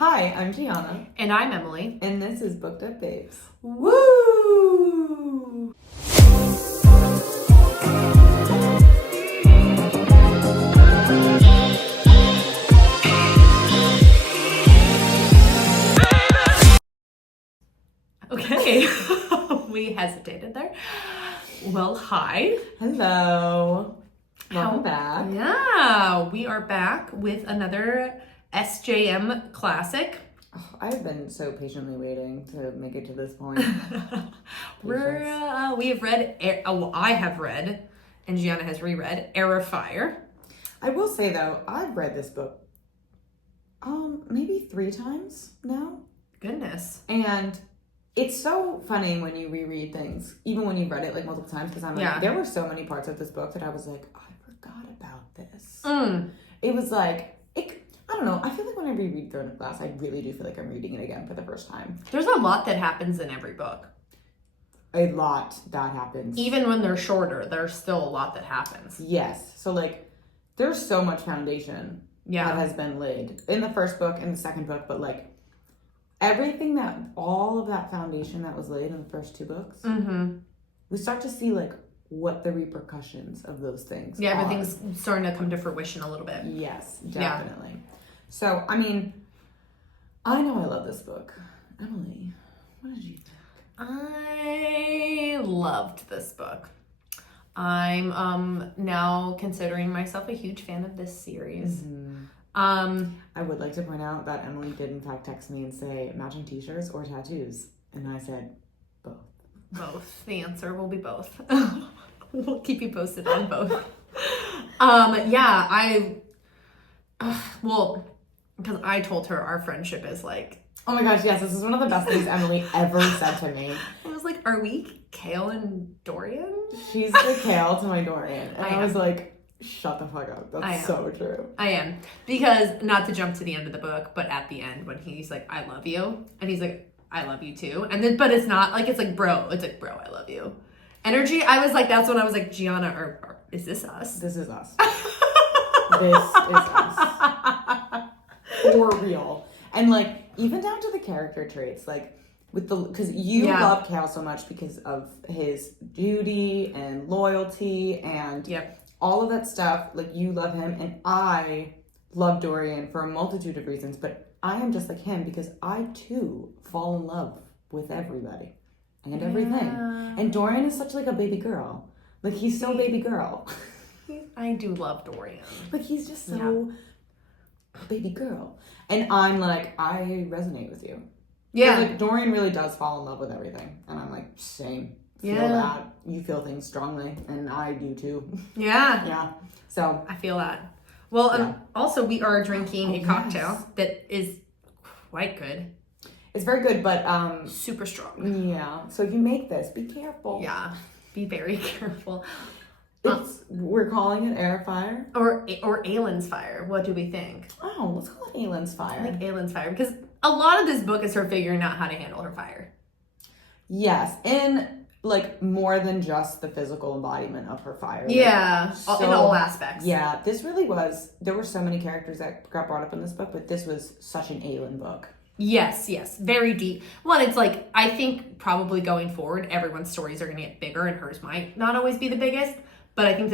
Hi, I'm Gianna. And I'm Emily. And this is Booked Up Babes. Woo! Okay. We hesitated there. Well, hi. Hello. Welcome back. Yeah, we are back with another SJM classic. Oh, I've been so patiently waiting to make it to this point. We have read, I have read, and Gianna has reread, Heir of Fire. I will say though, I've read this book maybe 3 times now. Goodness. And it's so funny when you reread things, even when you've read it like multiple times, because I'm like, there were so many parts of this book that I was like, I forgot about this. It was like, I don't know, I feel like when I reread Throne of Glass, I really do feel like I'm reading it again for the first time. There's a lot that happens in every book. A lot that happens. Even when they're shorter, there's still a lot that happens. Yes. So, like, there's so much foundation that has been laid in the first book and the second book, but, like, all of that foundation that was laid in the first 2 books, we start to see, like, what the repercussions of those things are. Everything's starting to come to fruition a little bit. Yes, definitely. Yeah. So, I mean, I know I love this book. Emily, what did you think? I loved this book. I'm now considering myself a huge fan of this series. I would like to point out that Emily did in fact text me and say, matching t-shirts or tattoos? And I said, both. Both. The answer will be both. We'll keep you posted on both. Because I told her our friendship is like... Oh my gosh, yes, this is one of the best things Emily ever said to me. I was like, are we Kale and Dorian? She's the Kale to my Dorian. And I was like, shut the fuck up. That's so true. I am. Because, not to jump to the end of the book, but at the end when he's like, I love you. And he's like, I love you too. And then, but it's not like, it's like, bro, I love you. Energy, I was like, that's when I was like, Gianna, or is this us? This is us. This is us. For real. And like, even down to the character traits, like, because you love Kale so much because of his duty and loyalty and all of that stuff. Like, you love him, and I love Dorian for a multitude of reasons, but I am just like him because I too fall in love with everybody and everything. And Dorian is such like a baby girl. Like, he's so baby girl. I do love Dorian. Like, he's just so baby girl. And I'm like, I resonate with you. Yeah. Like, Dorian really does fall in love with everything. And I'm like, same. Feel that. You feel things strongly. And I do too. Yeah. Yeah. So. I feel that. Well, also we are drinking a cocktail that is quite good. It's very good, but super strong. Yeah. So if you make this, be careful. Yeah. Be very careful. We're calling it Heir of Fire? Or Aylin's Fire. What do we think? Oh, let's call it Aylin's Fire. I think Aylin's Fire. Because a lot of this book is her figuring out how to handle her fire. Yes. And like more than just the physical embodiment of her fire. Yeah. Like, in all aspects. Yeah. This really was, there were so many characters that got brought up in this book, but this was such an Aylin book. Yes. Very deep. One, it's like, I think probably going forward, everyone's stories are going to get bigger and hers might not always be the biggest. But I think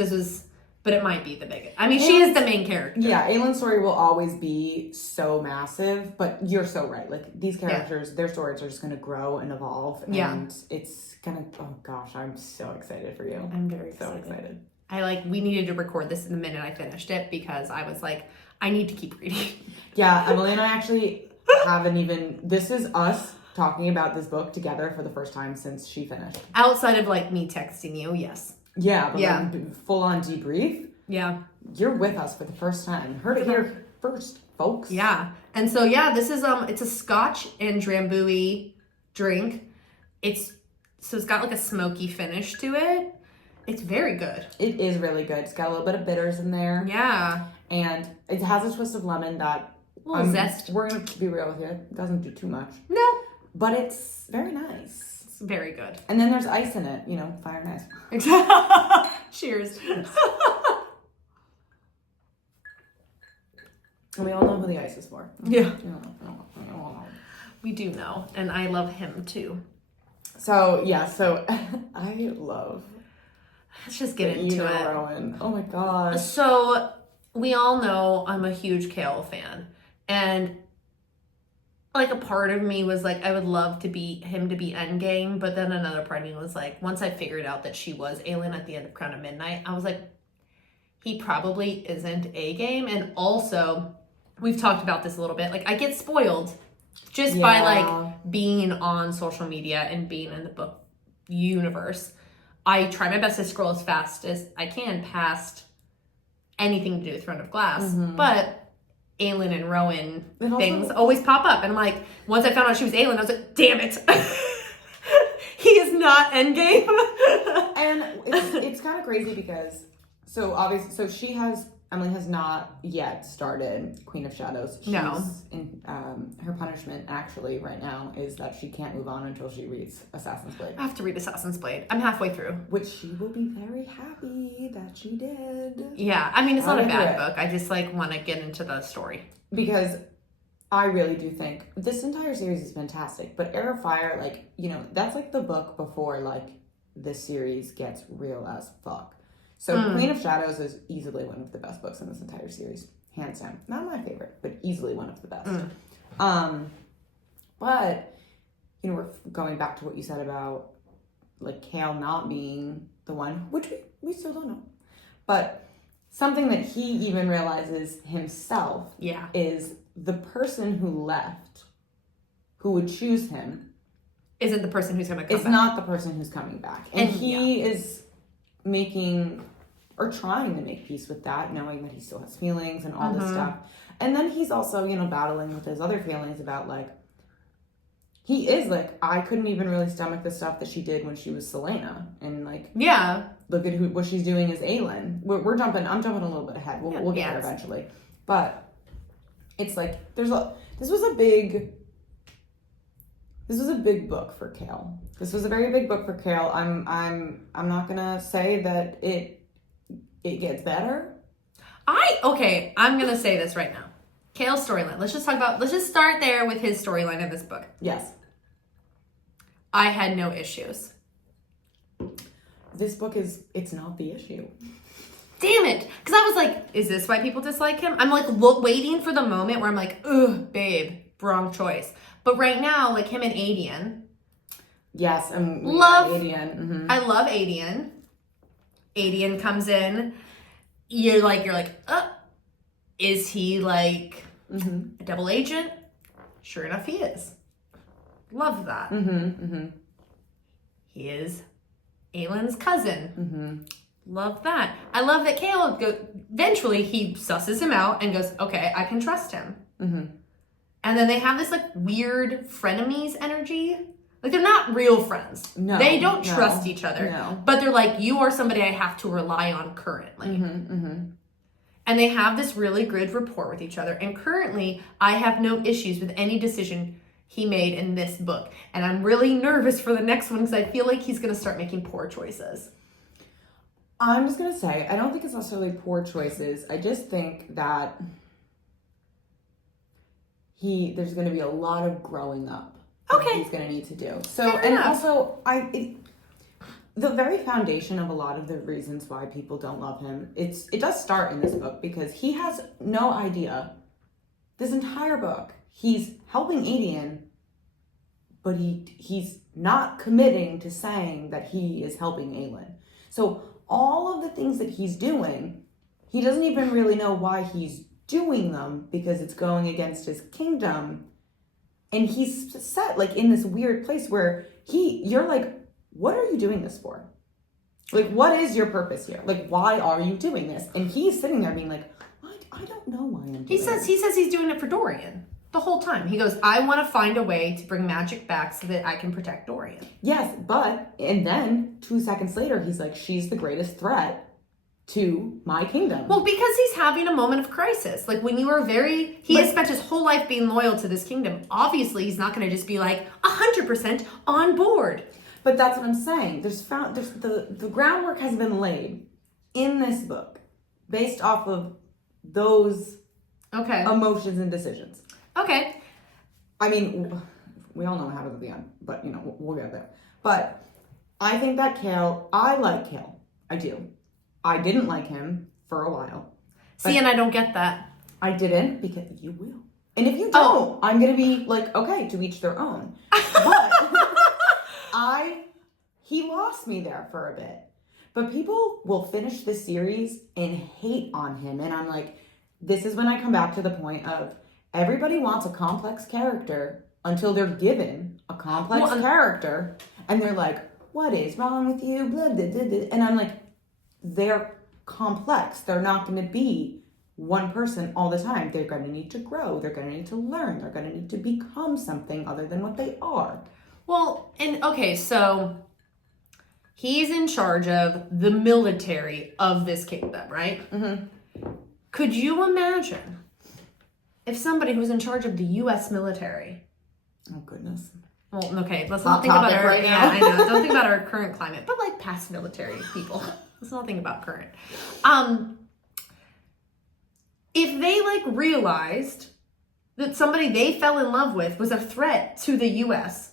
but it might be the biggest. I mean, she is the main character. Yeah, Aylin's story will always be so massive, but you're so right. Like, these characters, their stories are just going to grow and evolve. And it's going to, oh gosh, I'm so excited for you. I'm very excited. We needed to record this in the minute I finished it because I was like, I need to keep reading. Yeah, Emily and I actually this is us talking about this book together for the first time since she finished. Outside of like me texting you, yes. Yeah, but like full on debrief. Yeah. You're with us for the first time. Heard it here first, folks. Yeah. And so this is it's a Scotch and Drambuie drink. It's got like a smoky finish to it. It's very good. It is really good. It's got a little bit of bitters in there. Yeah. And it has a twist of lemon that zest. We're gonna be real with you. It doesn't do too much. No. But it's very nice. It's very good. And then there's ice in it, fire and ice. Cheers. And we all know who the ice is for. Yeah. We do know, and I love him too. So I love. Let's just get into it. Rowan. Oh my gosh. So we all know I'm a huge Kale fan, and like a part of me was like, I would love to be him to be endgame, but then another part of me was like, once I figured out that she was Aelin at the end of Crown of Midnight, I was like, he probably isn't A game. And also, we've talked about this a little bit. Like, I get spoiled just by like being on social media and being in the book universe. I try my best to scroll as fast as I can past anything to do with Throne of Glass, but Aelin and Rowan things always pop up. And I'm like, once I found out she was Aelin, I was like, damn it. He is not endgame. And it's kind of crazy because, Emily has not yet started Queen of Shadows. She's in, her punishment actually right now is that she can't move on until she reads Assassin's Blade. I have to read Assassin's Blade. I'm halfway through. Which she will be very happy that she did. Yeah, I mean, it's not a bad book. I just like want to get into the story. Because I really do think this entire series is fantastic. But Heir of Fire, like, you know, that's like the book before like this series gets real as fuck. So Queen of Shadows is easily one of the best books in this entire series. Hands down. Not my favorite, but easily one of the best. But, you know, we're going back to what you said about, like, Kale not being the one, which we still don't know. But something that he even realizes himself is the person who left, who would choose him, isn't the person who's going to come back. It's not the person who's coming back. And he is making or trying to make peace with that, knowing that he still has feelings and all this stuff. And then he's also, you know, battling with his other feelings about, like, he is like, I couldn't even really stomach the stuff that she did when she was Selena. And, like, look at what she's doing as Aelin. I'm jumping a little bit ahead. We'll get there eventually. But it's like, this was a big book for Kale. This was a very big book for Kale. I'm not gonna say that it gets better. I'm gonna say this right now. Kale's storyline. Let's just start there with his storyline in this book. Yes. I had no issues. This book it's not the issue. Damn it. Because I was like, is this why people dislike him? I'm like waiting for the moment where I'm like, ugh, babe, wrong choice. But right now, like him and Adian. Yes, love Adian. I love Adian. Adian comes in. You're like, is he like a double agent? Sure enough, he is. Love that. He is Aelin's cousin. Love that. I love that Kale eventually he susses him out and goes, okay, I can trust him. And then they have this like weird frenemies energy. Like they're not real friends. No. They don't trust each other. No. But they're like, you are somebody I have to rely on currently. And they have this really good rapport with each other. And currently, I have no issues with any decision he made in this book. And I'm really nervous for the next one because I feel like he's going to start making poor choices. I'm just going to say, I don't think it's necessarily poor choices. I just think that there's going to be a lot of growing up. Okay. He's going to need to do. So, fair enough. Also, the very foundation of a lot of the reasons why people don't love him, it does start in this book because he has no idea. This entire book, he's helping Adian, but he's not committing to saying that he is helping Aelin. So all of the things that he's doing, he doesn't even really know why he's doing them because it's going against his kingdom. And he's set like in this weird place where you're like, what are you doing this for? Like, what is your purpose here? Like, why are you doing this? And he's sitting there being like, I don't know why I'm doing He says he's doing it for Dorian the whole time. He goes, I want to find a way to bring magic back so that I can protect Dorian. Yes, and then 2 seconds later, he's like, she's the greatest threat to my kingdom. Well, because he's having a moment of crisis. Like when you are he has spent his whole life being loyal to this kingdom. Obviously, he's not going to just be like 100% on board. But that's what I'm saying. The groundwork has been laid in this book based off of those emotions and decisions. Okay. I mean, we all know what happens at the end, but you know, we'll get there. But I think that I like Kale. I do. I didn't like him for a while. See, and I don't get that. I didn't because you will. And if you don't, I'm going to be like, okay, to each their own. But he lost me there for a bit. But people will finish the series and hate on him. And I'm like, this is when I come back to the point of everybody wants a complex character until they're given a complex character. And they're like, what is wrong with you? Blah, blah, blah, blah. And I'm like, they're complex. They're not going to be one person all the time. They're going to need to grow. They're going to need to learn. They're going to need to become something other than what they are. Well, and okay, so he's in charge of the military of this kingdom, right? Mm-hmm. Could you imagine if somebody who was in charge of the U.S. military? Oh, goodness. Well, okay, let's not think about our... Right now. I know. Don't think about our current climate, but like past military people. Let's not think about current. If they like realized that somebody they fell in love with was a threat to the U.S.,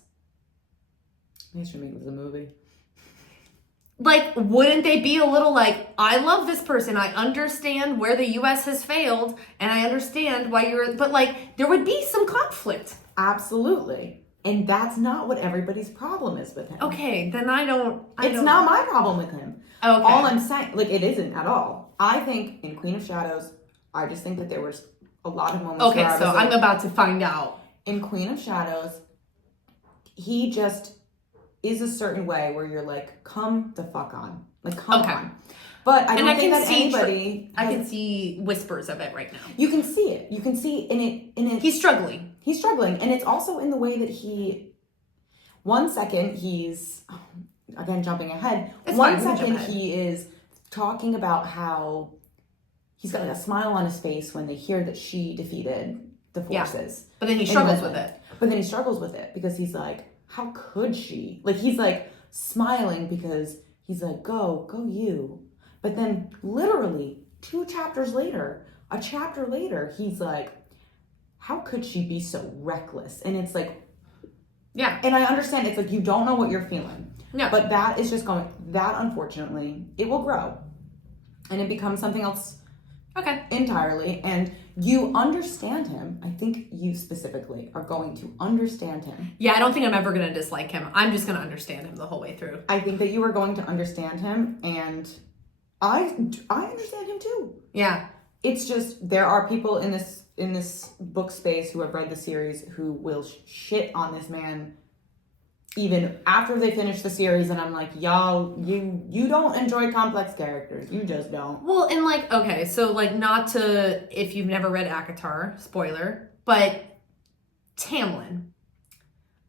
they should make this a movie. Like, wouldn't they be a little like, I love this person. I understand where the U.S. has failed, and I understand why you're... But, like, there would be some conflict. Absolutely. And that's not what everybody's problem is with him. Okay, then it's not my problem with him. Okay. All I'm saying... Like, it isn't at all. I think in Queen of Shadows, I just think that there was a lot of moments okay, where I was so like, I'm about to find out. In Queen of Shadows, he just... is a certain way where you're like, come the fuck on. Like, come on. But I don't think that anybody... I can see whispers of it right now. You can see it. You can see in it. He's struggling. He's struggling. And it's also in the way that one second he's... Again, jumping ahead. One second he is talking about how he's got like a smile on his face when they hear that she defeated the forces. But then he struggles with it. But then he struggles with it because he's like... How could she? Like, he's like smiling because he's like, go you. But then literally a chapter later, he's like, how could she be so reckless? And it's like, yeah. And I understand it's like, you don't know what you're feeling. No. But that is just that unfortunately, it will grow. And it becomes something else entirely. And you understand him. I think you specifically are going to understand him. Yeah, I don't think I'm ever going to dislike him. I'm just going to understand him the whole way through. I think that you are going to understand him, and I understand him too. Yeah. It's just there are people in this book space who have read the series who will shit on this man even after they finish the series, and I'm like, y'all, you don't enjoy complex characters. You just don't. Well, and like, okay, so like not to, if you've never read ACOTAR, spoiler, but Tamlin.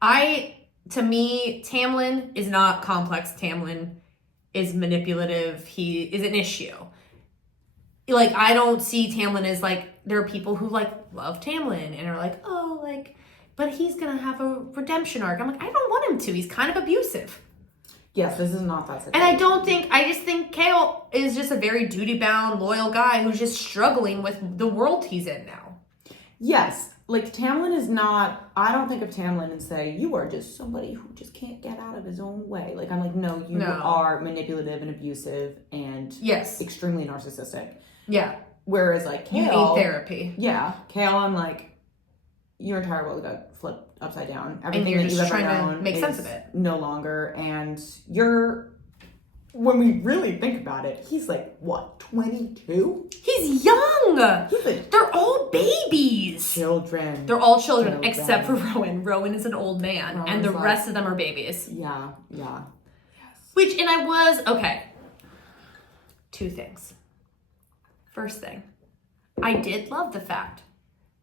To me, Tamlin is not complex. Tamlin is manipulative. He is an issue. Like, I don't see Tamlin as like, there are people who like love Tamlin and are like, oh, like, but he's going to have a redemption arc. I'm like, I don't want him to. He's kind of abusive. Yes, this is not that situation. And I just think Kale is just a very duty-bound, loyal guy who's just struggling with the world he's in now. Yes. Like, Tamlin is not, I don't think of Tamlin and say, you are just somebody who just can't get out of his own way. Like, I'm like, no, you are manipulative and abusive and extremely narcissistic. Yeah. Whereas, like, Kale... You need therapy. Yeah. Kale, I'm like, your entire world got flipped upside down. Everything and you're just trying to make sense of it. No longer. And when we really think about it, he's like, what, 22? He's young! They're all babies! Children. They're all children, except for Rowan. Rowan is an old man, and the rest of them are babies. Yeah. Yes. Okay. Two things. First thing, I did love the fact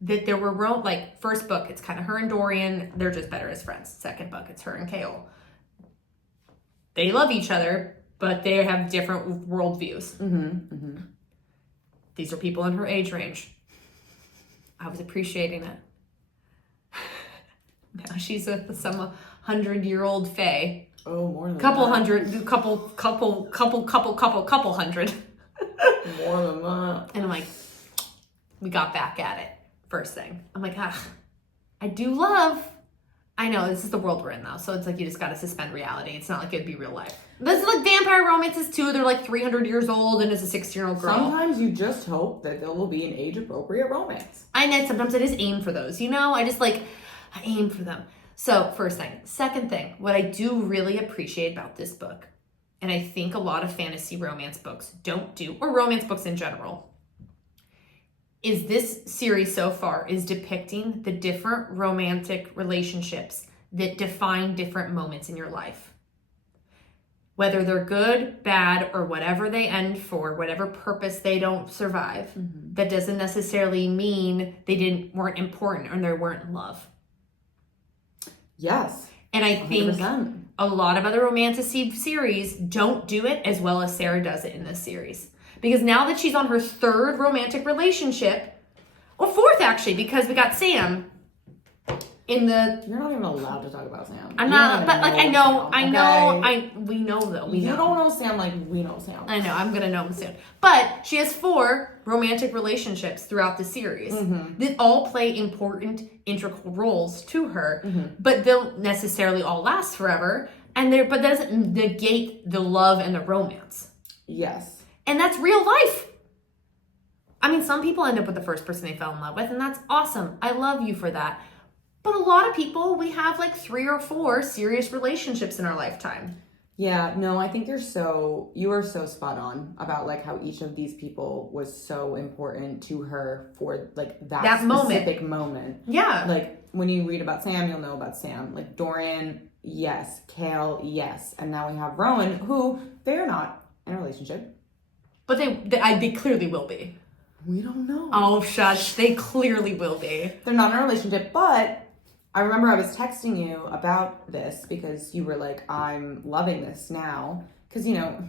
that there were, like, first book, it's kind of her and Dorian, they're just better as friends. Second book, it's her and Kale. They love each other, but they have different worldviews. These are people in her age range. I was appreciating it. Now she's with some 100-year-old fae. Oh, more than couple that. Hundred. Couple hundred. More than that. And I'm like, we got back at it. First thing. I'm like, I do love I know, this is the world we're in, though. So it's like you just got to suspend reality. It's not like it'd be real life. This is like vampire romances, too. They're like 300 years old and it's a 16-year-old girl. Sometimes you just hope that there will be an age-appropriate romance. I know. Sometimes I just aim for those, you know? I aim for them. So, first thing. Second thing, what I do really appreciate about this book, and I think a lot of fantasy romance books don't do, or romance books in general, is this series so far is depicting the different romantic relationships that define different moments in your life. Whether they're good, bad, or whatever they end for, whatever purpose they don't survive, that doesn't necessarily mean they weren't important or they weren't love. Yes. And I think 100%. a lot of other romantic series don't do it as well as Sarah does it in this series. Because now that she's on her third romantic relationship, or fourth actually, because we got Sam in the... You're not even allowed to talk about Sam. I'm not, but like I know, we know though. You don't know Sam like we know Sam. I know, I'm going to know him soon. But she has 4 romantic relationships throughout the series that all play important, integral roles to her, but they'll necessarily all last forever. But that doesn't negate the love and the romance. Yes. And that's real life. I mean, some people end up with the first person they fell in love with, and that's awesome. I love you for that. But a lot of people, we have like 3 or 4 serious relationships in our lifetime. Yeah, no, I think you are so spot on about like how each of these people was so important to her for like that specific moment. Yeah. Like when you read about Sam, you'll know about Sam. Like Dorian, yes. Kale, yes. And now we have Rowan, who they're not in a relationship. But they clearly will be. We don't know. Oh, shush. They clearly will be. They're not in a relationship, but I remember I was texting you about this because you were like, I'm loving this now. Because, you know,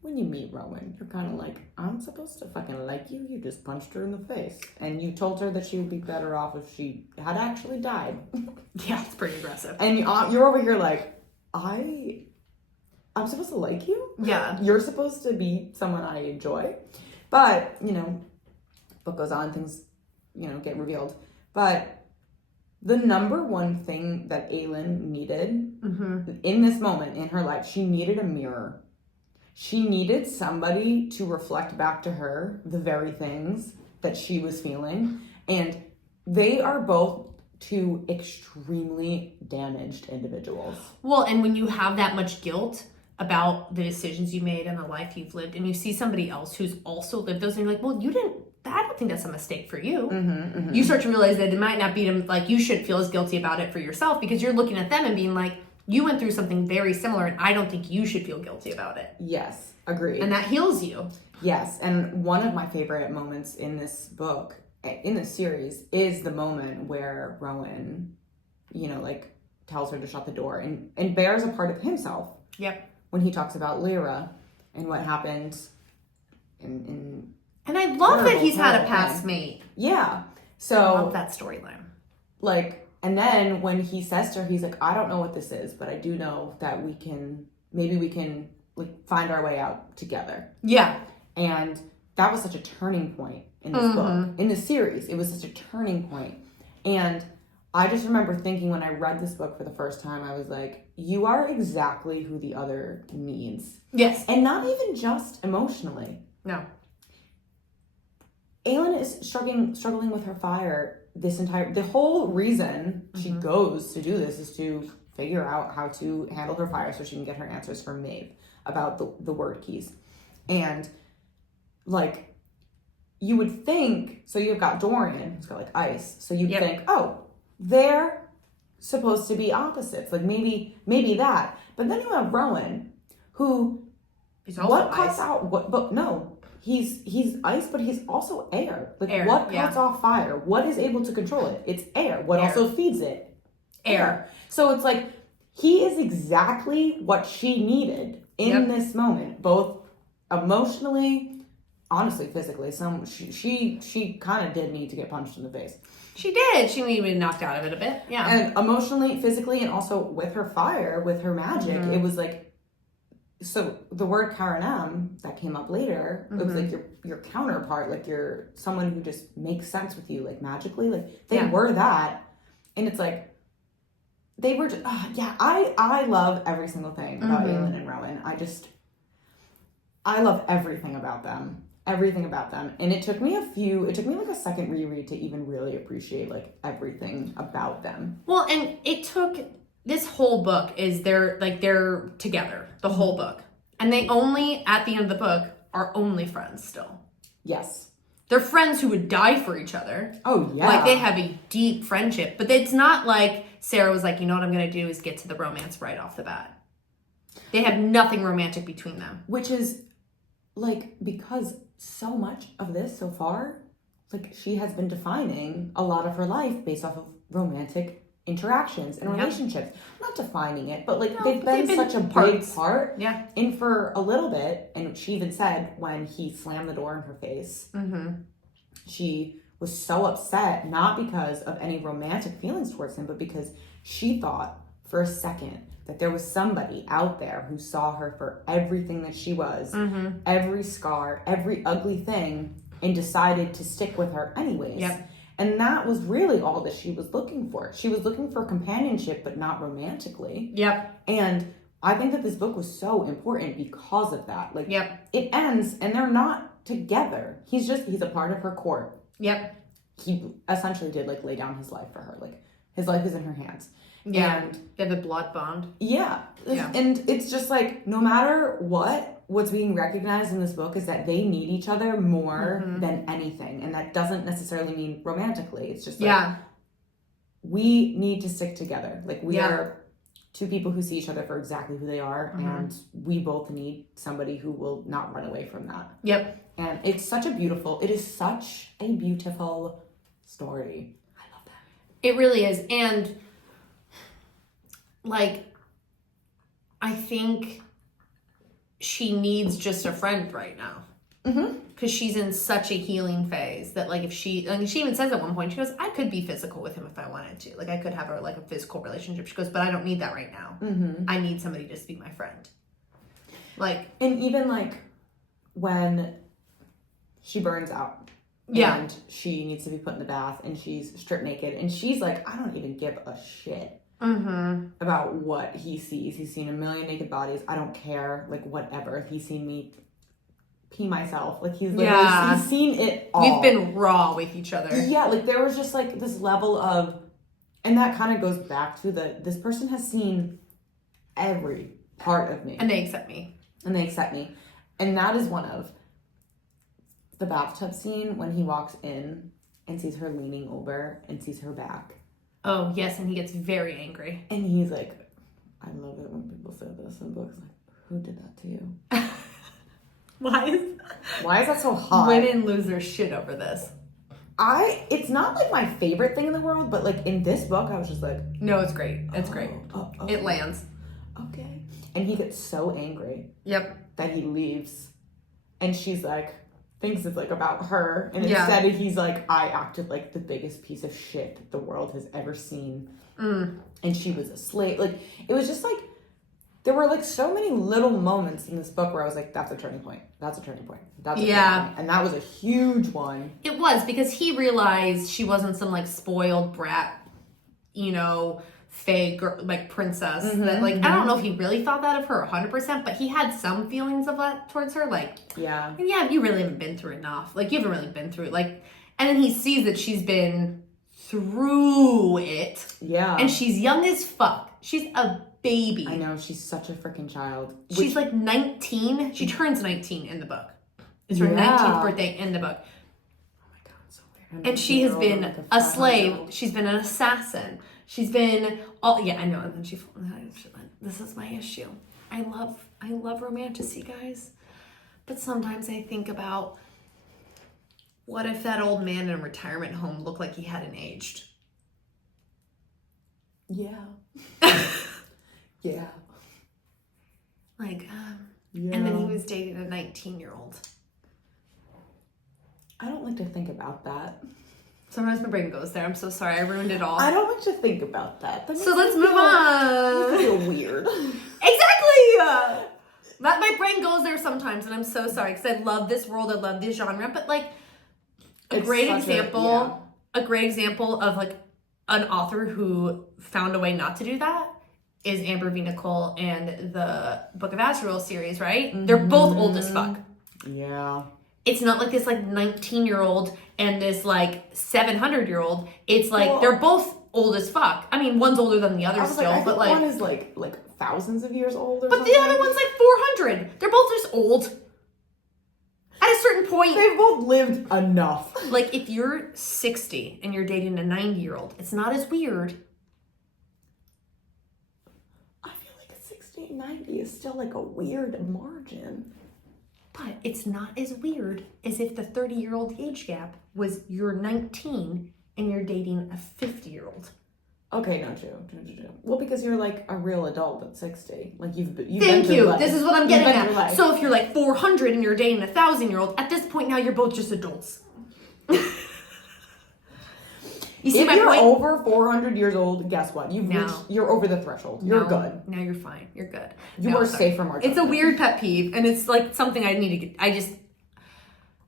when you meet Rowan, you're kind of like, I'm supposed to fucking like you. You just punched her in the face. And you told her that she would be better off if she had actually died. Yeah, it's pretty aggressive. And you're over here like, I'm supposed to like you? Yeah. You're supposed to be someone I enjoy. But, you know, book goes on, things, you know, get revealed. But the number one thing that Aylin needed in this moment in her life, she needed a mirror. She needed somebody to reflect back to her the very things that she was feeling. And they are both 2 extremely damaged individuals. Well, and when you have that much guilt about the decisions you made and the life you've lived, and you see somebody else who's also lived those, and you're like, well, I don't think that's a mistake for you. You start to realize that it might not be, like, you shouldn't feel as guilty about it for yourself because you're looking at them and being like, you went through something very similar and I don't think you should feel guilty about it. Yes, agreed. And that heals you. Yes, and one of my favorite moments in this book, in this series, is the moment where Rowan, you know, like, tells her to shut the door and bears a part of himself. Yep. When he talks about Lyra and what happened in and I love that he's had a past mate. Yeah. So I love that storyline. Like, and then when he says to her, he's like, I don't know what this is, but I do know that maybe we can like find our way out together. Yeah. And that was such a turning point in this book, in this series. It was such a turning point. And I just remember thinking when I read this book for the first time, I was like, you are exactly who the other needs. Yes. And not even just emotionally. No. Aylin is struggling with her fire the whole reason she goes to do this is to figure out how to handle her fire so she can get her answers from Maeve about the word keys. And like, you would think, so you've got Dorian, who's got like ice, so you'd think, oh, they're supposed to be opposites, like maybe that. But then you have Rowan, who he's also cuts out but no, he's ice, but he's also air. Like air, what cuts off fire? What is able to control it? It's air. What also feeds it? Air. So it's like he is exactly what she needed in this moment, both emotionally, honestly, physically. She kind of did need to get punched in the face. She did. She needed to be knocked out of it a bit. Yeah. And emotionally, physically, and also with her fire, with her magic, it was like, so the word Karanam that came up later, it was like your counterpart, like you're someone who just makes sense with you, like magically, like they were that. And it's like, they were just, I love every single thing about Aelin and Rowan. I love everything about them. Everything about them. And it took me like a second reread to even really appreciate like everything about them. Well, and it took, this whole book is they're together, the whole book. And they only, at the end of the book, are only friends still. Yes. They're friends who would die for each other. Oh, yeah. Like, they have a deep friendship. But it's not like Sarah was like, you know what I'm going to do is get to the romance right off the bat. They have nothing romantic between them. Which is, like, because so much of this so far, like, she has been defining a lot of her life based off of romantic interactions and relationships. Not defining it, but, like, they've been such a big part. Yeah. And for a little bit, and she even said when he slammed the door in her face, she was so upset, not because of any romantic feelings towards him, but because she thought for a second that there was somebody out there who saw her for everything that she was, every scar, every ugly thing, and decided to stick with her anyways. Yep. And that was really all that she was looking for. She was looking for companionship, but not romantically. Yep. And I think that this book was so important because of that. Like, it ends and they're not together. He's a part of her court. Yep. He essentially did, like, lay down his life for her. Like, his life is in her hands. Yeah. And they have a blood bond. Yeah. And it's just like, no matter what's being recognized in this book is that they need each other more than anything. And that doesn't necessarily mean romantically. It's just like, we need to stick together. Like, we are two people who see each other for exactly who they are. And we both need somebody who will not run away from that. Yep. And it is such a beautiful story. I love that. It really is. And, like, I think she needs just a friend right now. Because she's in such a healing phase that, like, if she even says at one point, she goes, I could be physical with him if I wanted to. Like, I could have a physical relationship. She goes, but I don't need that right now. I need somebody to just be my friend. Like, and even, like, when she burns out. And she needs to be put in the bath and she's stripped naked. And she's like, I don't even give a shit about what he sees. He's seen a million naked bodies. I don't care. Like, whatever. If he's seen me pee myself. Like, he's seen it all. We've been raw with each other. Yeah, like, there was just, like, this level of, and that kind of goes back to this person has seen every part of me. And they accept me. And that is one of the bathtub scene when he walks in and sees her leaning over and sees her back. Oh, yes, and he gets very angry. And he's like, I love it when people say this in books. Like, who did that to you? Why is that so hot? Women lose their shit over this. It's not, like, my favorite thing in the world, but, like, in this book, I was just like... No, it's great. It's great. It lands. Okay. And he gets so angry. Yep. That he leaves. And she's like... thinks it's, like, about her, and instead he's like, I acted like the biggest piece of shit the world has ever seen, and she was a slave. Like, it was just, like, there were, like, so many little moments in this book where I was like, that's a turning point, and that was a huge one. It was, because he realized she wasn't some, like, spoiled brat, you know, fake, like, princess, that, like, I don't know if he really thought that of her 100%, but he had some feelings of that towards her, like, you really haven't been through enough, like, you haven't really been through it, like, and then he sees that she's been through it, and she's young as fuck, she's a baby. I know, she's such a freaking child. She's like 19, she turns 19 in the book. It's her 19th birthday in the book. Oh my god, so weird. And she has been a slave, she's been an assassin, she's been all, I know, and then she this is my issue. I love romanticy, guys. But sometimes I think about, what if that old man in a retirement home looked like he hadn't aged? Yeah. Like, and then he was dating a 19-year-old. I don't like to think about that. Sometimes my brain goes there. I'm so sorry. I ruined it all. I don't like to think about that. So let's move on. I feel weird. Exactly! My brain goes there sometimes, and I'm so sorry, because I love this world. I love this genre. But, like, a great example of, like, an author who found a way not to do that is Amber V. Nicole and the Book of Azrael series, right? Mm-hmm. They're both old as fuck. Yeah. It's not like this like 19-year-old and this like 700-year-old. It's like they're both old as fuck. I mean, one's older than the other still, I but think one is like thousands of years old or but something. The other one's like 400. They're both just old. At a certain point, they've both lived enough. Like if you're 60 and you're dating a 90-year-old, it's not as weird. I feel like a 60 and 90 is still like a weird margin. But it's not as weird as if the 30-year-old age gap was you're 19 and you're dating a 50-year-old. Okay, no, true. Well, because you're like a real adult at 60. Like you've Thank you. This is what I'm getting at. So if you're like 400 and you're dating a 1,000-year-old, at this point now you're both just adults. You see if my you're point? over 400 years old, guess what? You're over the threshold. You're good. Now you're fine. You're good. You are safe from our It's a weird pet peeve, and it's like something I need to get.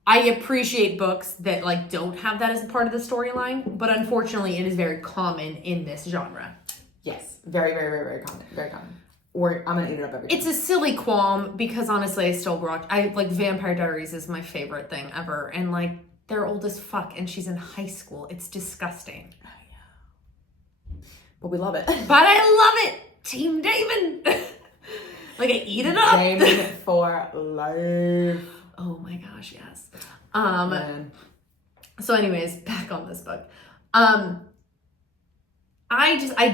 I appreciate books that like don't have that as a part of the storyline, but unfortunately it is very common in this genre. Yes. Very, very, very, very common. Very common. Or I'm gonna eat it up every time. It's a silly qualm because honestly I still like Vampire Diaries is my favorite thing ever, and like they're old as fuck and she's in high school. It's disgusting. Oh, yeah. But we love it. But I love it! Team Damon! Like I eat it up! Damon for life. Oh my gosh, yes. Man. So anyways, back on this book. I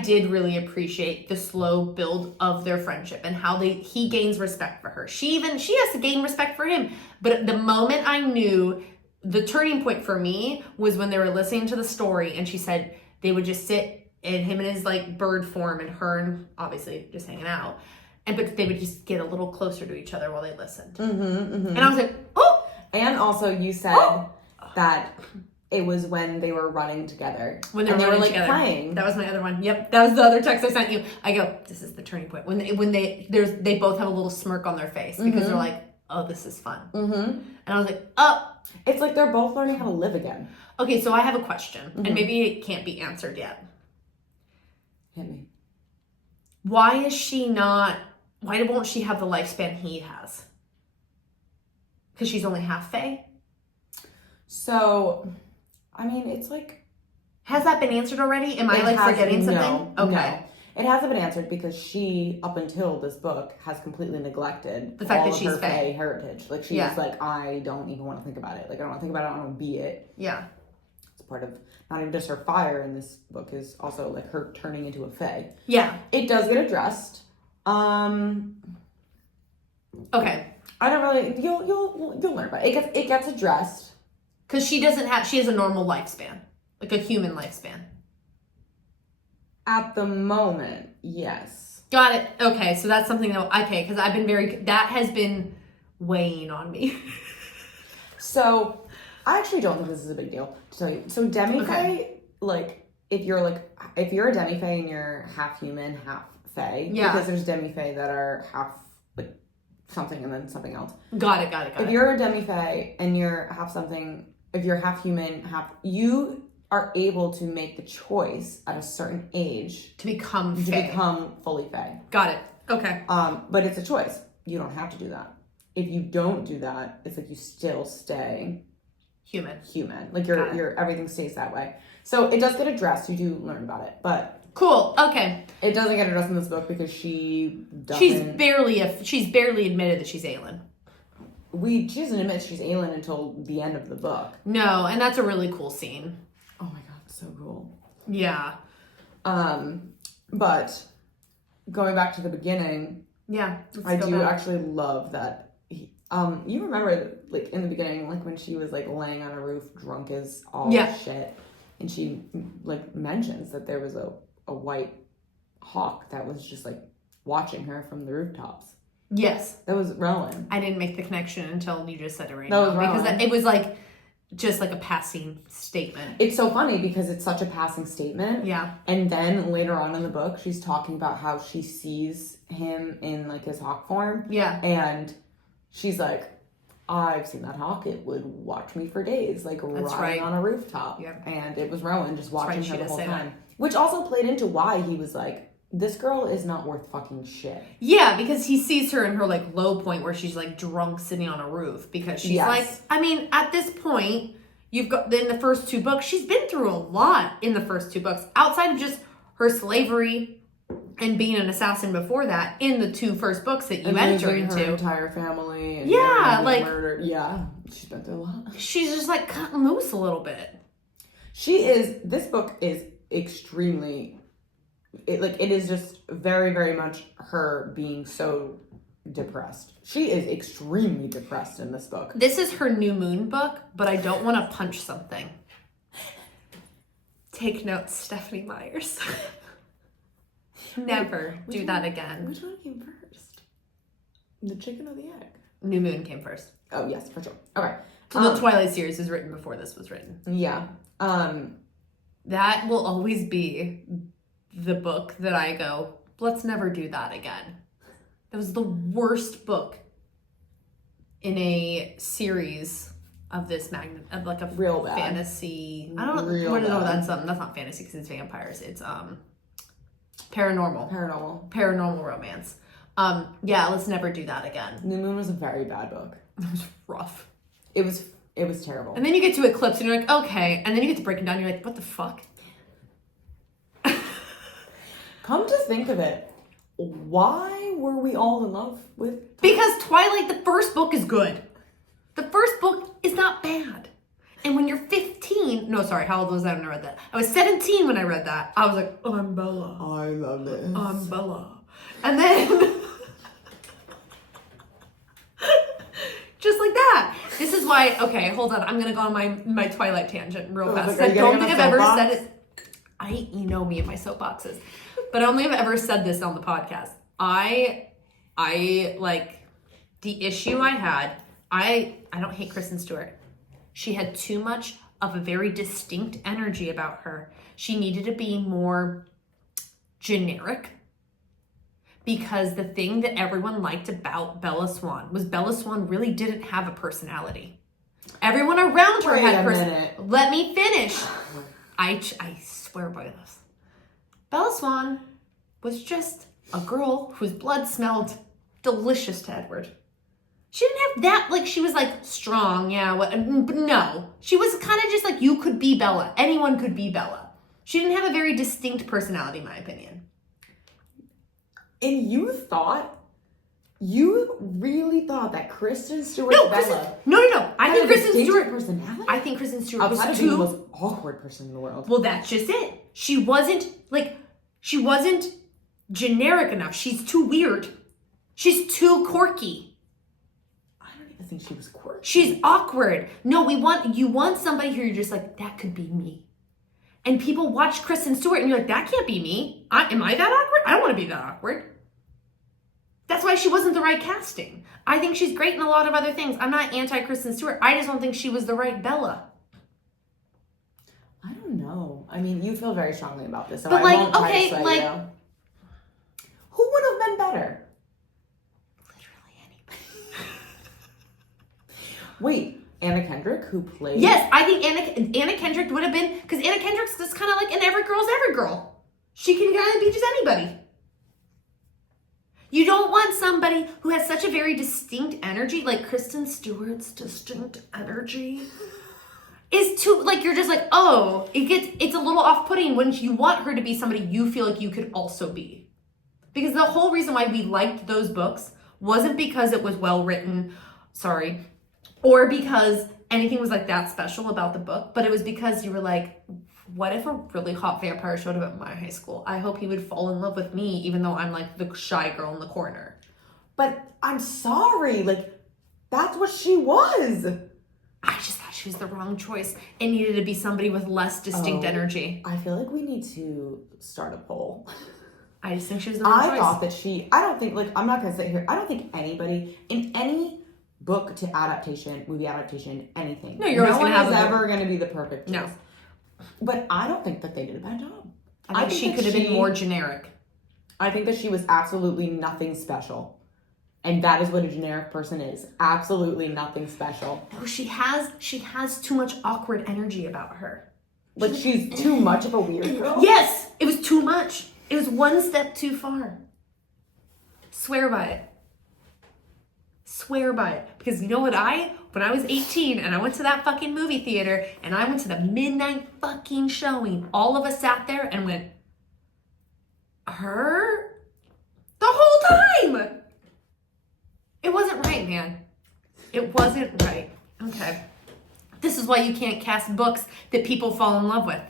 did really appreciate the slow build of their friendship and how he gains respect for her. She has to gain respect for him. But the moment I knew, the turning point for me was when they were listening to the story and she said they would just sit in him in his like bird form and her and obviously just hanging out. But they would just get a little closer to each other while they listened. Mm-hmm, mm-hmm. And I was like, oh! And also you said that it was when they were running together. When they were like together. Playing. That was my other one. Yep, that was the other text I sent you. I go, this is the turning point. When they both have a little smirk on their face because they're like, oh, this is fun. Mm-hmm. And I was like, oh. It's like they're both learning how to live again. Okay, so I have a question, and maybe it can't be answered yet. Hit me. Why won't she have the lifespan he has? Because she's only half Fae? So, I mean, it's like... Has that been answered already? Am I forgetting something? No, okay. No. It hasn't been answered because she, up until this book, has completely neglected the fact all that of she's her Fae heritage. Like, she's like, I don't even want to think about it. Like, I don't want to think about it. I don't want to be it. Yeah. It's part of, not even just her fire in this book, is also, like, her turning into a Fae. Yeah. It does get addressed. Okay. I don't really, you'll learn about it. It gets addressed. Because she has a normal lifespan. Like a human lifespan. At the moment, yes. Got it. Okay, so that's something because I've been that has been weighing on me. So, I actually don't think this is a big deal to tell you. So, Demi-Fae, like, if you're a Demi-Fae and you're half human, half Fae, because there's Demi-Fae that are half, like, something and then something else. Got it. If you're a Demi-Fae and you're half something, if you're half human, you are able to make the choice at a certain age to become fully Fae. Got it. Okay. But it's a choice. You don't have to do that. If you don't do that, it's like you still stay human. Like your everything stays that way. So it does get addressed. You do learn about it, but cool. Okay. It doesn't get addressed in this book because she's barely admitted that she's Aelin. She doesn't admit she's Aelin until the end of the book. No, and that's a really cool scene. Oh my god, it's so cool. Yeah. But going back to the beginning, I do actually love that. You remember, like, in the beginning, like, when she was, like, laying on a roof drunk as all shit, and she, like, mentions that there was a white hawk that was just, like, watching her from the rooftops. Yes. That was Rowan. I didn't make the connection until you just said it right now. That was Rowan. Because it was, like, just, like, a passing statement. It's so funny because it's such a passing statement. Yeah. And then later on in the book, she's talking about how she sees him in, like, his hawk form. Yeah. And she's like, I've seen that hawk. It would watch me for days, like, riding on a rooftop. Yep. And it was Rowan just watching her the whole time. Which also played into why he was like, this girl is not worth fucking shit. Yeah, because he sees her in her, like, low point where she's, like, drunk sitting on a roof. Because she's like, I mean, at this point, you've got, in the first 2 books, she's been through a lot in the first 2 books. Outside of just her slavery and being an assassin before that, in the 2 first books that you enter into. Her entire family. And like. Murdered. Yeah, she's been through a lot. She's just, like, cutting loose a little bit. This book is extremely, it is just very, very much her being so depressed. She is extremely depressed in this book. This is her new moon book, but I don't want to punch something. Take notes, Stephanie Myers. Never do that again. Which one came first? The chicken or the egg? New Moon came first. Oh, yes, for sure. Okay. So the Twilight series was written before this was written. Yeah. That will always be the book that I go, let's never do that again. That was the worst book in a series of this of like a real bad fantasy. I don't know. That's not fantasy because it's vampires. It's paranormal romance. Yeah, let's never do that again. New Moon was a very bad book. It was rough. It was terrible. And then you get to Eclipse and you're like, okay. And then you get to Breaking Down and you're like, what the fuck? Come to think of it, why were we all in love with Twilight? Because Twilight, the first book is good. The first book is not bad. And when you're 15, no, sorry, how old was I when I read that? I was 17 when I read that. I was like, oh, I'm Bella. I love this. I'm Bella. And then, just like that. This is why, okay, hold on. I'm going to go on my Twilight tangent real fast. I don't think I've ever said it. You know me and my soapboxes. But I only have ever said this on the podcast. I like, the issue I had, I don't hate Kristen Stewart. She had too much of a very distinct energy about her. She needed to be more generic. Because the thing that everyone liked about Bella Swan was Bella Swan really didn't have a personality. Everyone around her had a personality. Let me finish. I swear by this. Bella Swan was just a girl whose blood smelled delicious to Edward. She didn't have that, like, she was, like, strong, yeah, but no. She was kind of just like, you could be Bella. Anyone could be Bella. She didn't have a very distinct personality, in my opinion. And you really thought that Kristen Stewart Bella... No. I think Kristen Stewart... personality? I think Kristen Stewart was the most awkward person in the world. Well, that's just it. She wasn't generic enough. She's too weird. She's too quirky. I don't even think she was quirky. She's awkward. No, you want somebody who you're just like, that could be me. And people watch Kristen Stewart and you're like, that can't be me. Am I that awkward? I don't want to be that awkward. That's why she wasn't the right casting. I think she's great in a lot of other things. I'm not anti-Kristen Stewart. I just don't think she was the right Bella. I don't know. I mean, you feel very strongly about this. So but I like, won't try okay, to say, like... who would have been better? Literally anybody. Wait. Anna Kendrick, who played... Yes, I think Anna Kendrick would have been... Because Anna Kendrick's just kind of like an every girl's every girl. She can kind of be just anybody. You don't want somebody who has such a very distinct energy, like Kristen Stewart's distinct energy is too... Like, you're just like, oh, it's a little off-putting when you want her to be somebody you feel like you could also be. Because the whole reason why we liked those books wasn't because it was well-written... Sorry... Or because anything was like that special about the book, but it was because you were like, what if a really hot vampire showed up at my high school? I hope he would fall in love with me, even though I'm like the shy girl in the corner. But I'm sorry, like, that's what she was. I just thought she was the wrong choice. It needed to be somebody with less distinct energy. I feel like we need to start a poll. I just think she was the wrong choice. I thought that I don't think, like, I'm not going to sit here, I don't think anybody in any book to adaptation, movie adaptation, anything. No, no one is ever going to be the perfect choice. No. But I don't think that they did a bad job. I think she could have been more generic. I think that she was absolutely nothing special. And that is what a generic person is. Absolutely nothing special. No, she has too much awkward energy about her. Like, she's too much of a weird girl? Yes! It was too much. It was one step too far. Swear by it. Swear by it. Because you know what when I was 18 and I went to that fucking movie theater and I went to the midnight fucking showing, all of us sat there and went, her? The whole time! It wasn't right, man. It wasn't right. Okay. This is why you can't cast books that people fall in love with.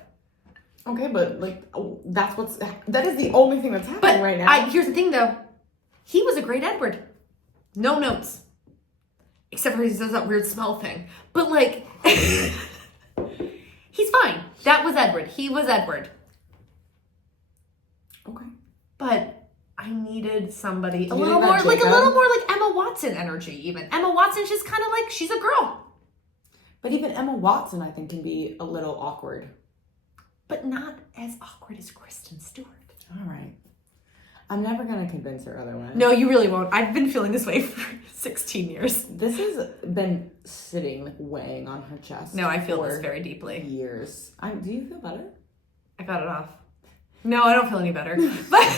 Okay, but like, that is the only thing that's happening right now. Here's the thing though. He was a great Edward. No notes. Except for he does that weird smell thing. But like, he's fine. That was Edward. He was Edward. Okay. But I needed somebody a little more like Emma Watson energy even. Emma Watson's just kind of like, she's a girl. But even Emma Watson, I think, can be a little awkward. But not as awkward as Kristen Stewart. All right. I'm never going to convince her otherwise. No, you really won't. I've been feeling this way for 16 years. This has been sitting, like, weighing on her chest. No, I feel this very deeply. Years. Do you feel better? I got it off. No, I don't feel any better. But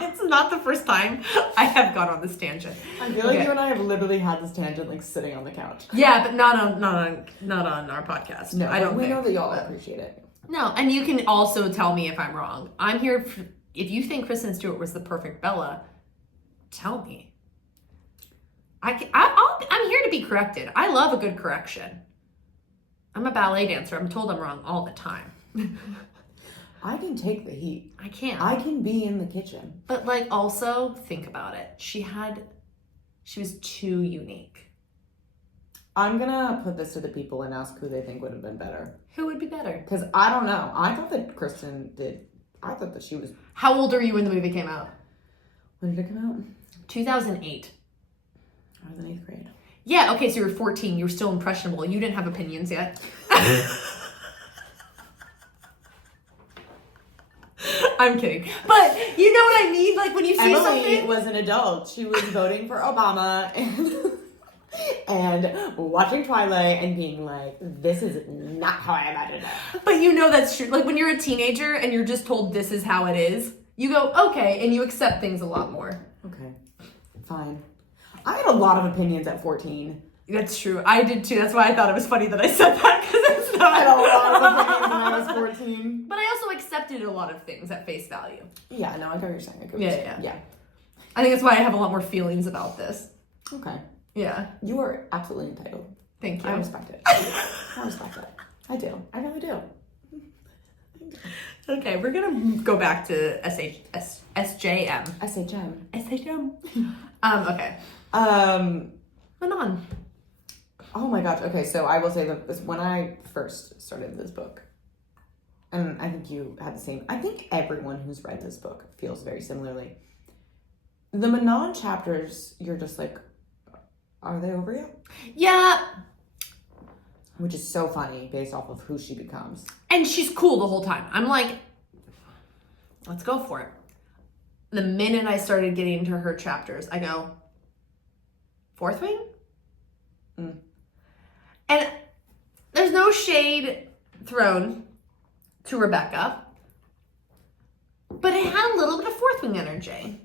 it's not the first time I have gone on this tangent. I feel like you and I have literally had this tangent, like, sitting on the couch. Yeah, but not on our podcast. No, I don't. We know that y'all appreciate it. No, and you can also tell me if I'm wrong. I'm here. If you think Kristen Stewart was the perfect Bella, tell me. I'm here to be corrected. I love a good correction. I'm a ballet dancer. I'm told I'm wrong all the time. I can take the heat. I can. I can be in the kitchen. But like, also think about it. She was too unique. I'm gonna put this to the people and ask who they think would have been better. Who would be better? Because I don't know. I thought that Kristen did. I thought that she was. How old are you when the movie came out? When did it come out? 2008. I was in 8th grade. Yeah, okay, so you were 14. You were still impressionable. You didn't have opinions yet. I'm kidding. But you know what I mean? Like when you see Emily something. Was an adult. She was voting for Obama and watching Twilight and being like, this is not how I imagined it. But you know that's true. Like when you're a teenager and you're just told this is how it is, you go, okay, and you accept things a lot more. Okay, fine. I had a lot of opinions at 14. That's true. I did too. That's why I thought it was funny that I said that, because it's not. I had a lot of opinions when I was 14. But I also accepted a lot of things at face value. Yeah, no, I get what you're saying. Yeah. I think that's why I have a lot more feelings about this. Okay. Yeah. You are absolutely entitled. Thank you. I respect it. I respect it. I do. I really do. Okay, we're gonna go back to SJM. SHM. Okay. Manon. Oh my gosh. Okay, so I will say that when I first started this book, and I think you had the same. I think everyone who's read this book feels very similarly. The Manon chapters, you're just like, are they over yet? Yeah. Which is so funny based off of who she becomes. And she's cool the whole time. I'm like, let's go for it. The minute I started getting into her chapters, I go, Fourth Wing? And there's no shade thrown to Rebecca, but it had a little bit of Fourth Wing energy.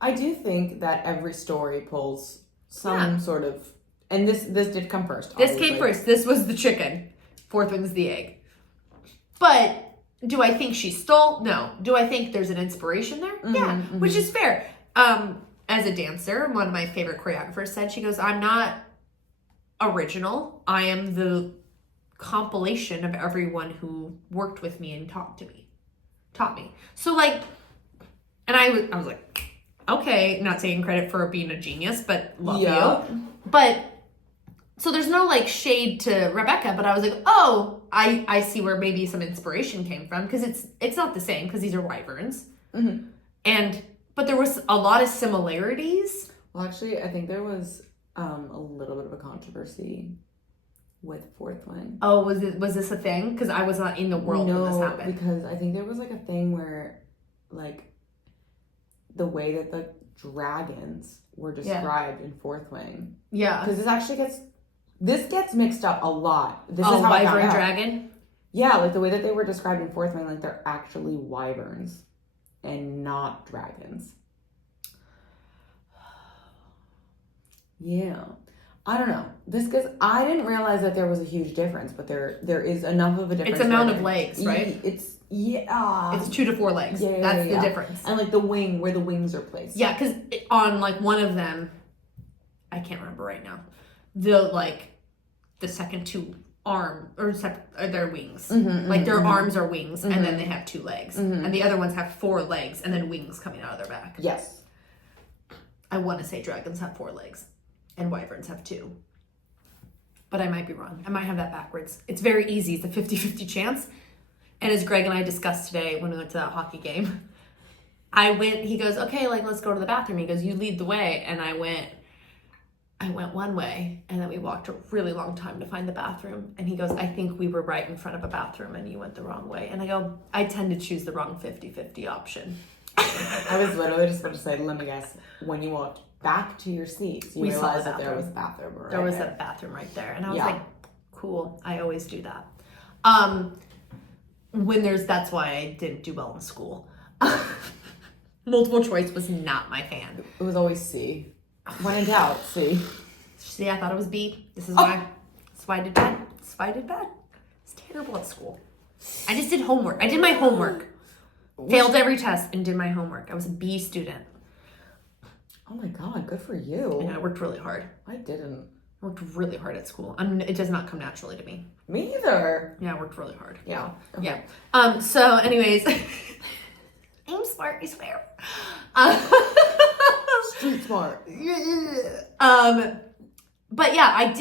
I do think that every story pulls some sort of, and this did come first. This came first. This was the chicken. Fourth Wing's the egg. But do I think she stole? No. Do I think there's an inspiration there? Yeah, which is fair. As a dancer, one of my favorite choreographers said, she goes, I'm not original. I am the compilation of everyone who worked with me and taught me. So like, and I was like, okay, not taking credit for being a genius, but love you. But so there's no like shade to Rebecca, but I was like, oh, I see where maybe some inspiration came from, because it's not the same, because these are wyverns. But there was a lot of similarities. Well, actually, I think there was a little bit of a controversy with Fourth Wing. Oh, was this a thing? Because I was not in the world when this happened. Because I think there was like a thing where, like, the way that the dragons were described in Fourth Wing. Yeah. Because this actually gets This gets mixed up a lot. This Oh, is how I wyvern found out. dragon? Yeah, like the way that they were described in Fourth Man, like they're actually wyverns and not dragons. Yeah. I don't know. I didn't realize that there was a huge difference, but there is enough of a difference. It's amount of legs, right? It's 2 to 4 legs. That's the difference. And like the wing, where the wings are placed. Yeah, because on like one of them, I can't remember right now. The second 2 their wings. Like their arms are wings, and then they have 2 legs, and the other ones have 4 legs, and then wings coming out of their back. Yes. I want to say dragons have 4 legs, and wyverns have 2. But I might be wrong. I might have that backwards. It's very easy. It's a 50-50 chance. And as Greg and I discussed today when we went to that hockey game, he goes, okay, like, let's go to the bathroom. He goes, you lead the way. And I went one way, and then we walked a really long time to find the bathroom. And he goes, I think we were right in front of a bathroom, and you went the wrong way. And I go, I tend to choose the wrong 50-50 option. I was literally just about to say, let me guess, when you walked back to your seats, you realized that there was a bathroom right there. There was a bathroom right there. And I was like, cool, I always do that. That's why I didn't do well in school. Multiple choice was not my fan. It was always C. When in doubt, C. See, I thought it was B. That's why I did bad. That's why I did bad. It's terrible at school. I just did homework. I did my homework. Failed every test and did my homework. I was a B student. Oh my God, good for you. And I worked really hard. I didn't. I worked really hard at school. It does not come naturally to me. Me either. Yeah, I worked really hard. Yeah. Okay. Yeah. So anyways, I'm smart, I swear. Street smart. But yeah, I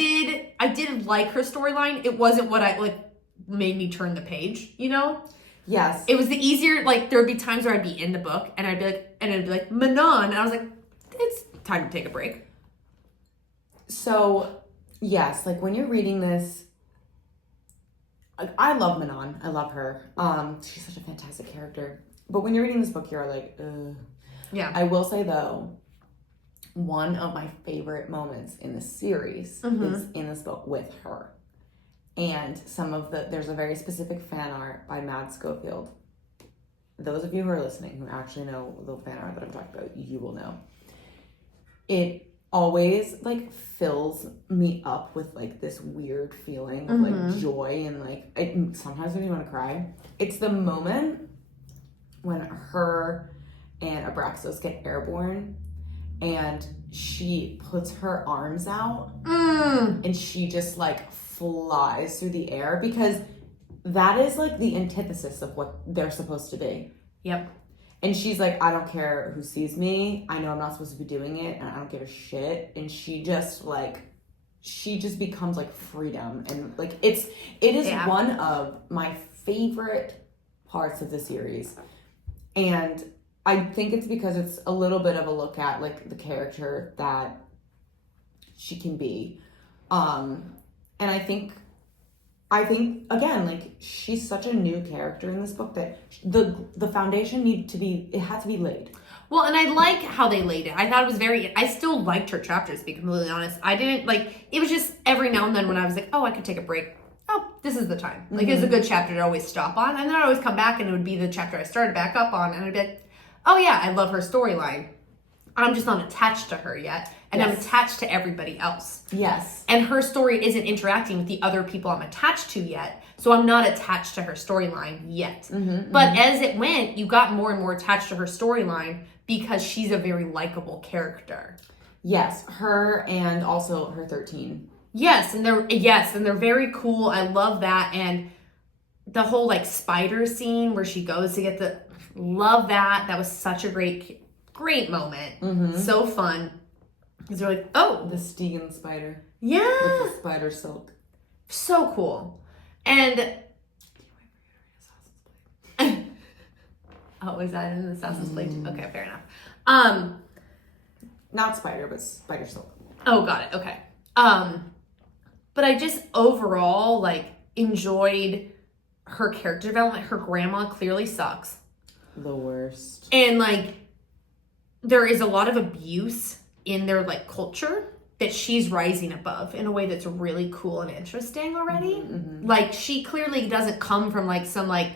did like her storyline. It wasn't what made me turn the page, you know? Yes. It was the easier, like, there would be times where I'd be in the book and it'd be like, Manon. And I was like, it's time to take a break. So, yes, like when you're reading this, I love Manon. I love her. She's such a fantastic character. But when you're reading this book, you're like, ugh. Yeah. I will say though, one of my favorite moments in the series is in this book with her. And there's a very specific fan art by Mads Schofield. Those of you who are listening who actually know the fan art that I'm talking about, you will know. It always like fills me up with like this weird feeling of like joy and like sometimes when you want to cry. It's the moment when her and Abraxos get airborne and she puts her arms out and she just like flies through the air, because that is like the antithesis of what they're supposed to be. Yep. And she's like, I don't care who sees me. I know I'm not supposed to be doing it, and I don't give a shit. And she just becomes like freedom, and like it is one of my favorite parts of the series. And I think it's because it's a little bit of a look at like the character that she can be. And I think again, like she's such a new character in this book that the foundation had to be laid. Well, and I like how they laid it. I thought it was I still liked her chapters, to be completely honest. I didn't it was just every now and then when I was like, oh, I could take a break. Oh, this is the time. Like it's a good chapter to always stop on. And then I'd always come back and it would be the chapter I started back up on, and I'd be like, oh yeah, I love her storyline. I'm just not attached to her yet. And I'm attached to everybody else. Yes. And her story isn't interacting with the other people I'm attached to yet. So I'm not attached to her storyline yet. But as it went, you got more and more attached to her storyline because she's a very likable character. Yes, her and also her 13. Yes, and they're very cool. I love that. And the whole like spider scene where she goes to get love that. That was such a great moment. So fun. Because they're like, oh, the Stegen spider. Yeah. With the spider silk. So cool. And oh, is that in the Assassin's Blade? Okay, fair enough. Not spider, but spider silk. Oh, got it. Okay. But I just overall like enjoyed her character development. Her grandma clearly sucks. The worst. And like there is a lot of abuse in their like culture. that she's rising above in a way that's really cool and interesting already. Like, she clearly doesn't come from, like, some, like,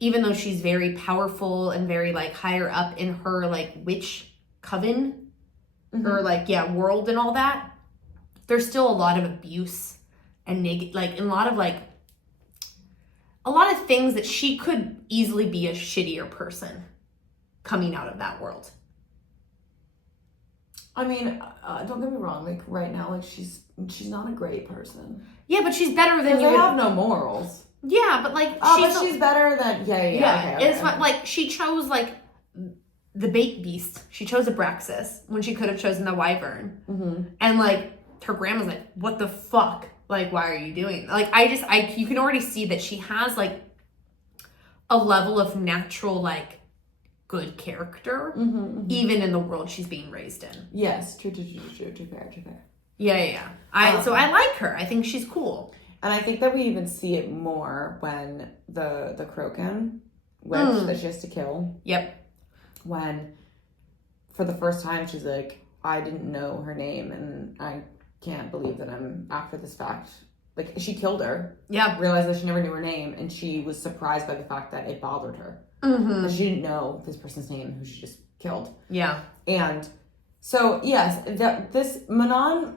even though she's very powerful and very, like, higher up in her, like, witch coven, or, like, world and all that, there's still a lot of abuse and a lot of things that she could easily be a shittier person coming out of that world. I mean, don't get me wrong. Like, right now, like, she's not a great person. Yeah, but she's better than you. They have no morals. Yeah, but, like, she's better than Okay. It's like she chose, like, the bait beast. She chose Abraxas when she could have chosen the wyvern. And, like, her grandma's like, what the fuck? Like, why are you doing? Like, you can already see that she has, like, a level of natural, like, good character, even in the world she's being raised in. Yes, true, fair. Yeah. So I like her. I think she's cool. And I think that we even see it more when the Kroken witch that she has to kill. Yep. When, for the first time, she's like, I didn't know her name, and I can't believe that I'm, after this fact, like, she killed her. Yeah. Realized that she never knew her name, and she was surprised by the fact that it bothered her. That she didn't know this person's name who she just killed. Yeah. And so, yes, this Manon,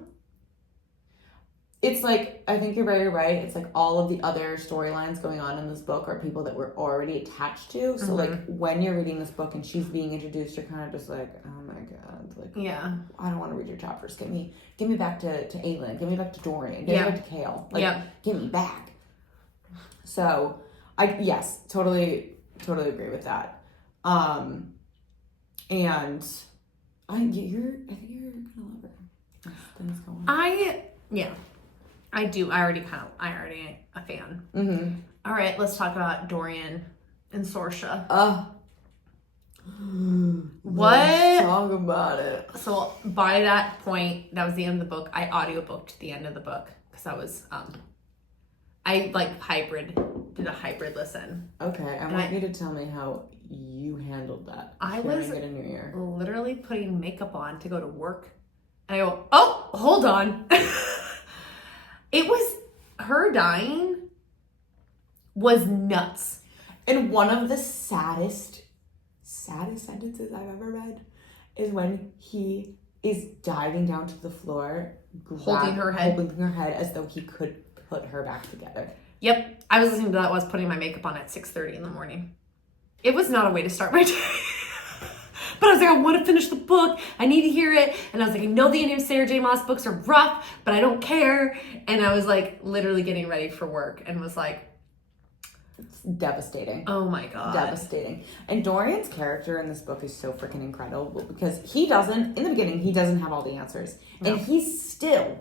it's like, I think you're very right. It's like all of the other storylines going on in this book are people that we're already attached to. So, like, when you're reading this book and she's being introduced, you're kind of just like, oh my God. Like, yeah, I don't want to read your chapters. Get me back to Aelin. Get me back to Dorian. Get me back to Kale. Like, get me back. So, yes, totally agree with that. And I think you're gonna love her. Things go on. I do. I already a fan. All right, let's talk about Dorian and Sorsha. What? Let's talk about it. So by that point, that was the end of the book. I audiobooked the end of the book because I was I did a hybrid listen. Okay, I want you to tell me how you handled that. I was it in your ear. Literally putting makeup on to go to work, and I go, oh, hold on. It was, her dying was nuts. And one of the saddest sentences I've ever read is when he is diving down to the floor, holding her head as though he could put her back together. Yep. I was listening to that while I was putting my makeup on at 6:30 in the morning. It was not a way to start my day. But I was like, I want to finish the book. I need to hear it. And I was like, I know the end of Sarah J. Maas books are rough, but I don't care. And I was like, literally getting ready for work and was like, it's devastating. Oh my God. Devastating. And Dorian's character in this book is so freaking incredible because in the beginning, he doesn't have all the answers. No. And he's still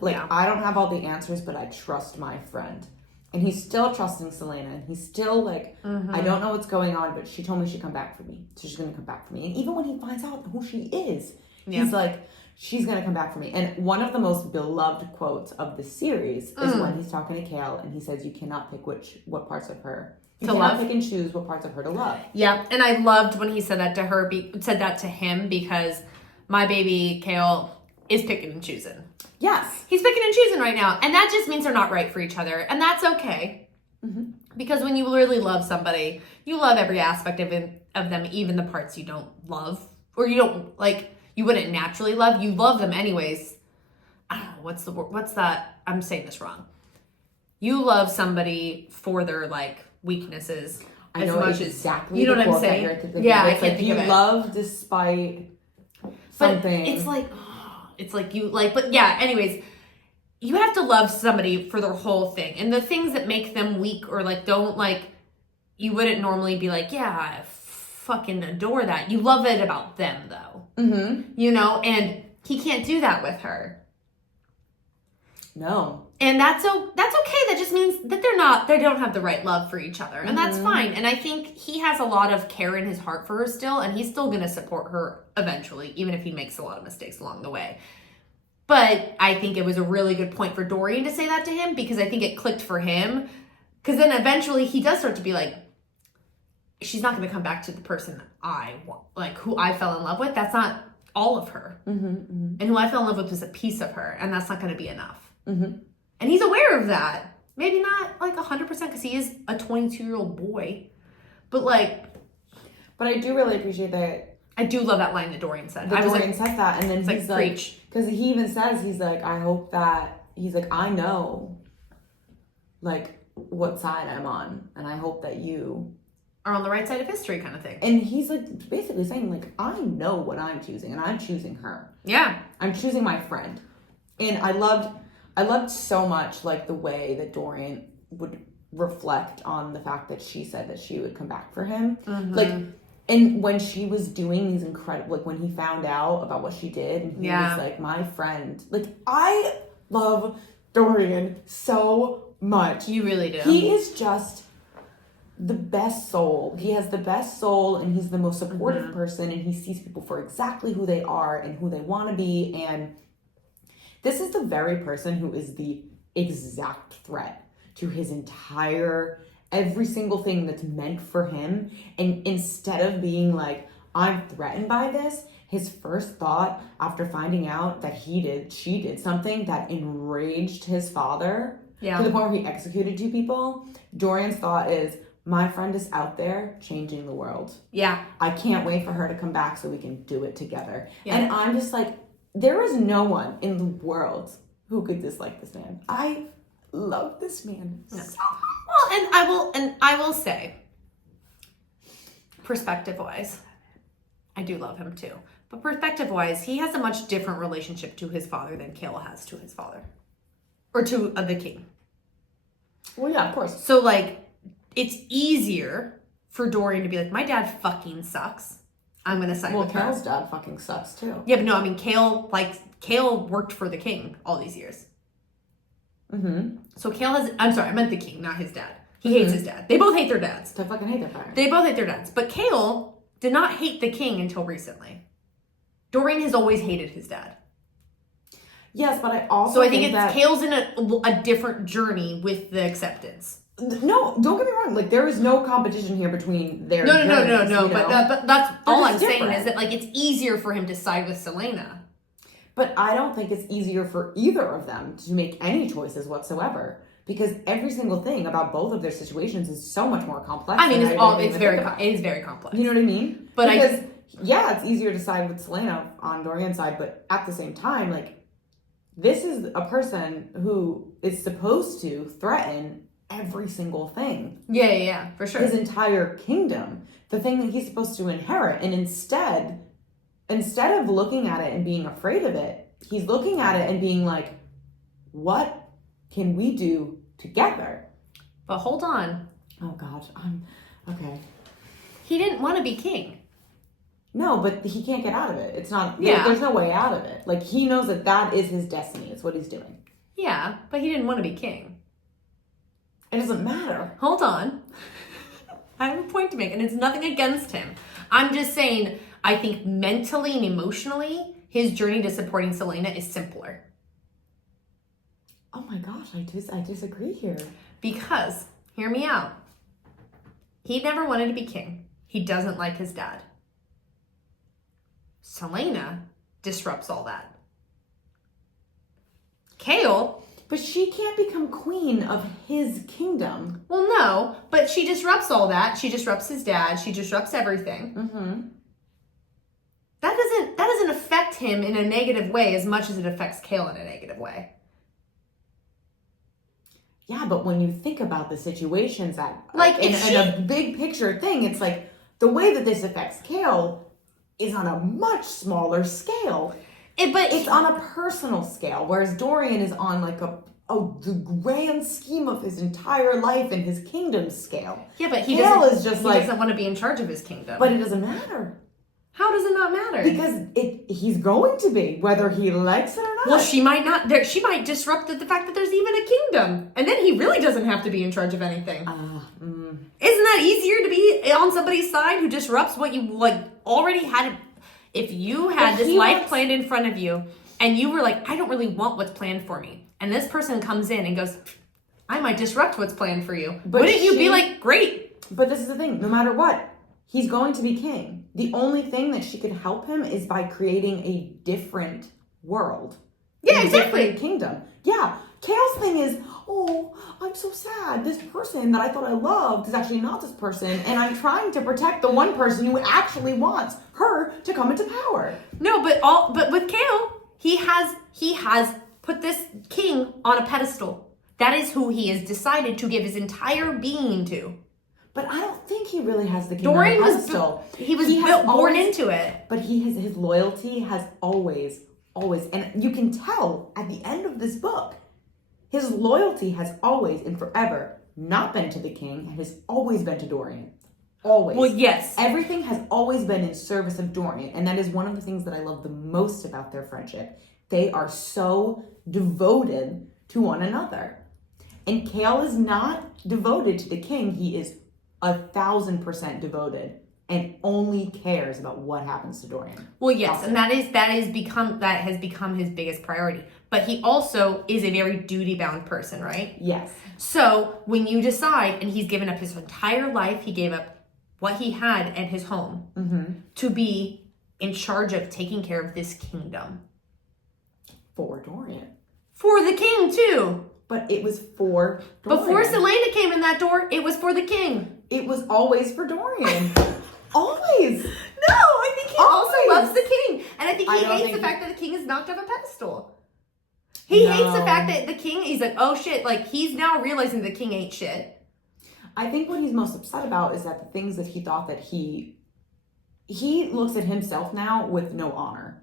like, I don't have all the answers, but I trust my friend. And he's still trusting Selena. And he's still like, I don't know what's going on, but she told me she'd come back for me. So she's going to come back for me. And even when he finds out who she is, he's like, she's going to come back for me. And one of the most beloved quotes of the series is when he's talking to Kale and he says, you cannot pick what parts of her. You cannot pick and choose what parts of her to love. Yeah. And I loved when he said that to her, said that to him, because my baby Kale is picking and choosing. Yes. He's picking and choosing right now. And that just means they're not right for each other. And that's okay. Because when you really love somebody, you love every aspect of them, even the parts you don't love. Or you don't, like, you wouldn't naturally love. You love them anyways. I don't know, what's the word? What's that? I'm saying this wrong. You love somebody for their, like, weaknesses. I know as much exactly. You know what I'm saying? Yeah, I can't think of it. You love despite something. But it's like you like, but yeah, anyways, you have to love somebody for their whole thing. And the things that make them weak or like don't like, you wouldn't normally be like, yeah, I fucking adore that. You love it about them though. You know, and he can't do that with her. No. And that's okay. That just means that they don't have the right love for each other. And that's fine. And I think he has a lot of care in his heart for her still, and he's still going to support her eventually, even if he makes a lot of mistakes along the way. But I think it was a really good point for Dorian to say that to him, because I think it clicked for him. Because then eventually he does start to be like, she's not going to come back to the person I want, like who I fell in love with. That's not all of her. And who I fell in love with was a piece of her, and that's not going to be enough. And he's aware of that. Maybe not like 100% because he is a 22-year-old boy. But like... But I do really appreciate that. I do love that line that Dorian said. Dorian said that, and then he's like... preach. Because he even says, he's like, I hope that... He's like, I know, like, what side I'm on, and I hope that you... are on the right side of history kind of thing. And he's like basically saying like, I know what I'm choosing and I'm choosing her. Yeah. I'm choosing my friend. And I loved so much like the way that Dorian would reflect on the fact that she said that she would come back for him. Like, and when she was doing these incredible, like when he found out about what she did and he was like, my friend, like I love Dorian so much. You really do. He is just the best soul. He has the best soul and he's the most supportive person and he sees people for exactly who they are and who they want to be. And this is the very person who is the exact threat to his entire, every single thing that's meant for him. And instead of being like, I'm threatened by this, his first thought after finding out that she did something that enraged his father to the point where he executed 2 people, Dorian's thought is, my friend is out there changing the world. Yeah. I can't wait for her to come back so we can do it together. Yeah. And I'm just like, there is no one in the world who could dislike this man. I love this man so much. Well, and I will say, perspective-wise, I do love him too. But perspective-wise, he has a much different relationship to his father than Cale has to his father. Or to the king. Well, yeah, of course. So, like, it's easier for Dorian to be like, my dad fucking sucks. I'm going to side with her. Well, Cale's dad fucking sucks, too. Yeah, but no, I mean, Cale worked for the king all these years. So Cale has... I'm sorry, I meant the king, not his dad. He hates his dad. They both hate their dads. They fucking hate their father. They both hate their dads. But Cale did not hate the king until recently. Dorian has always hated his dad. Yes, but I also So I think it's Cale's in a different journey with the acceptance. No, don't get me wrong. Like, there is no competition here between their... No. But that's all I'm saying is that, like, it's easier for him to side with Selena. But I don't think it's easier for either of them to make any choices whatsoever. Because every single thing about both of their situations is so much more complex. I mean, it is very complex. You know what I mean? But yeah, it's easier to side with Selena on Dorian's side, but at the same time, like, this is a person who is supposed to threaten every single thing. Yeah, for sure. His entire kingdom, the thing that he's supposed to inherit, and instead of looking at it and being afraid of it, he's looking at it and being like, what can we do together? But hold on. Oh gosh, okay. He didn't want to be king. No, but he can't get out of it. It's not, there's no way out of it. Like, he knows that is his destiny. It's what he's doing. Yeah, but he didn't want to be king. It doesn't matter. Hold on. I have a point to make, and it's nothing against him. I'm just saying, I think mentally and emotionally, his journey to supporting Selena is simpler. Oh my gosh, I disagree here. Because, hear me out. He never wanted to be king. He doesn't like his dad. Selena disrupts all that. Cale... But she can't become queen of his kingdom. Well, no, but she disrupts all that. She disrupts his dad. She disrupts everything. That doesn't affect him in a negative way as much as it affects Cale in a negative way. Yeah, but when you think about the situations that, like, in a big picture thing, it's like the way that this affects Cale is on a much smaller scale. But it's on a personal scale, whereas Dorian is on like the grand scheme of his entire life and his kingdom scale. Yeah, but he doesn't want to be in charge of his kingdom. But it doesn't matter. How does it not matter? Because he's going to be, whether he likes it or not. Well, she might not. She might disrupt the fact that there's even a kingdom, and then he really doesn't have to be in charge of anything. Isn't that easier to be on somebody's side who disrupts what you already had? If you had this life planned in front of you and you were like, I don't really want what's planned for me. And this person comes in and goes, I might disrupt what's planned for you. Wouldn't you be like, great? But this is the thing. No matter what, he's going to be king. The only thing that she could help him is by creating a different world. Yeah, exactly. Kingdom. Yeah. Kale's thing is, oh, I'm so sad. This person that I thought I loved is actually not this person, and I'm trying to protect the one person who actually wants her to come into power. No, but with Kale, he has put this king on a pedestal. That is who he has decided to give his entire being to. But I don't think he really has the king Dorian on a pedestal. He was born into it. But his loyalty has always, and you can tell at the end of this book, his loyalty has always and forever not been to the king, and has always been to Dorian. Always. Well, yes. Everything has always been in service of Dorian, and that is one of the things that I love the most about their friendship. They are so devoted to one another. And Kale is not devoted to the king. He is 1,000% devoted and only cares about what happens to Dorian. Well, yes, and that has become his biggest priority. But he also is a very duty-bound person, right? Yes. So when you decide, and he's given up his entire life, he gave up what he had and his home to be in charge of taking care of this kingdom. For Dorian. For the king, too. But it was for Dorian. Before Selena came in that door, it was for the king. It was always for Dorian. Always. No, I think he also loves the king. And I think he hates the fact that the king is knocked off a pedestal. He hates the fact that the king, he's like, oh shit, like he's now realizing the king ain't shit. I think what he's most upset about is that the things that he thought that he looks at himself now with no honor.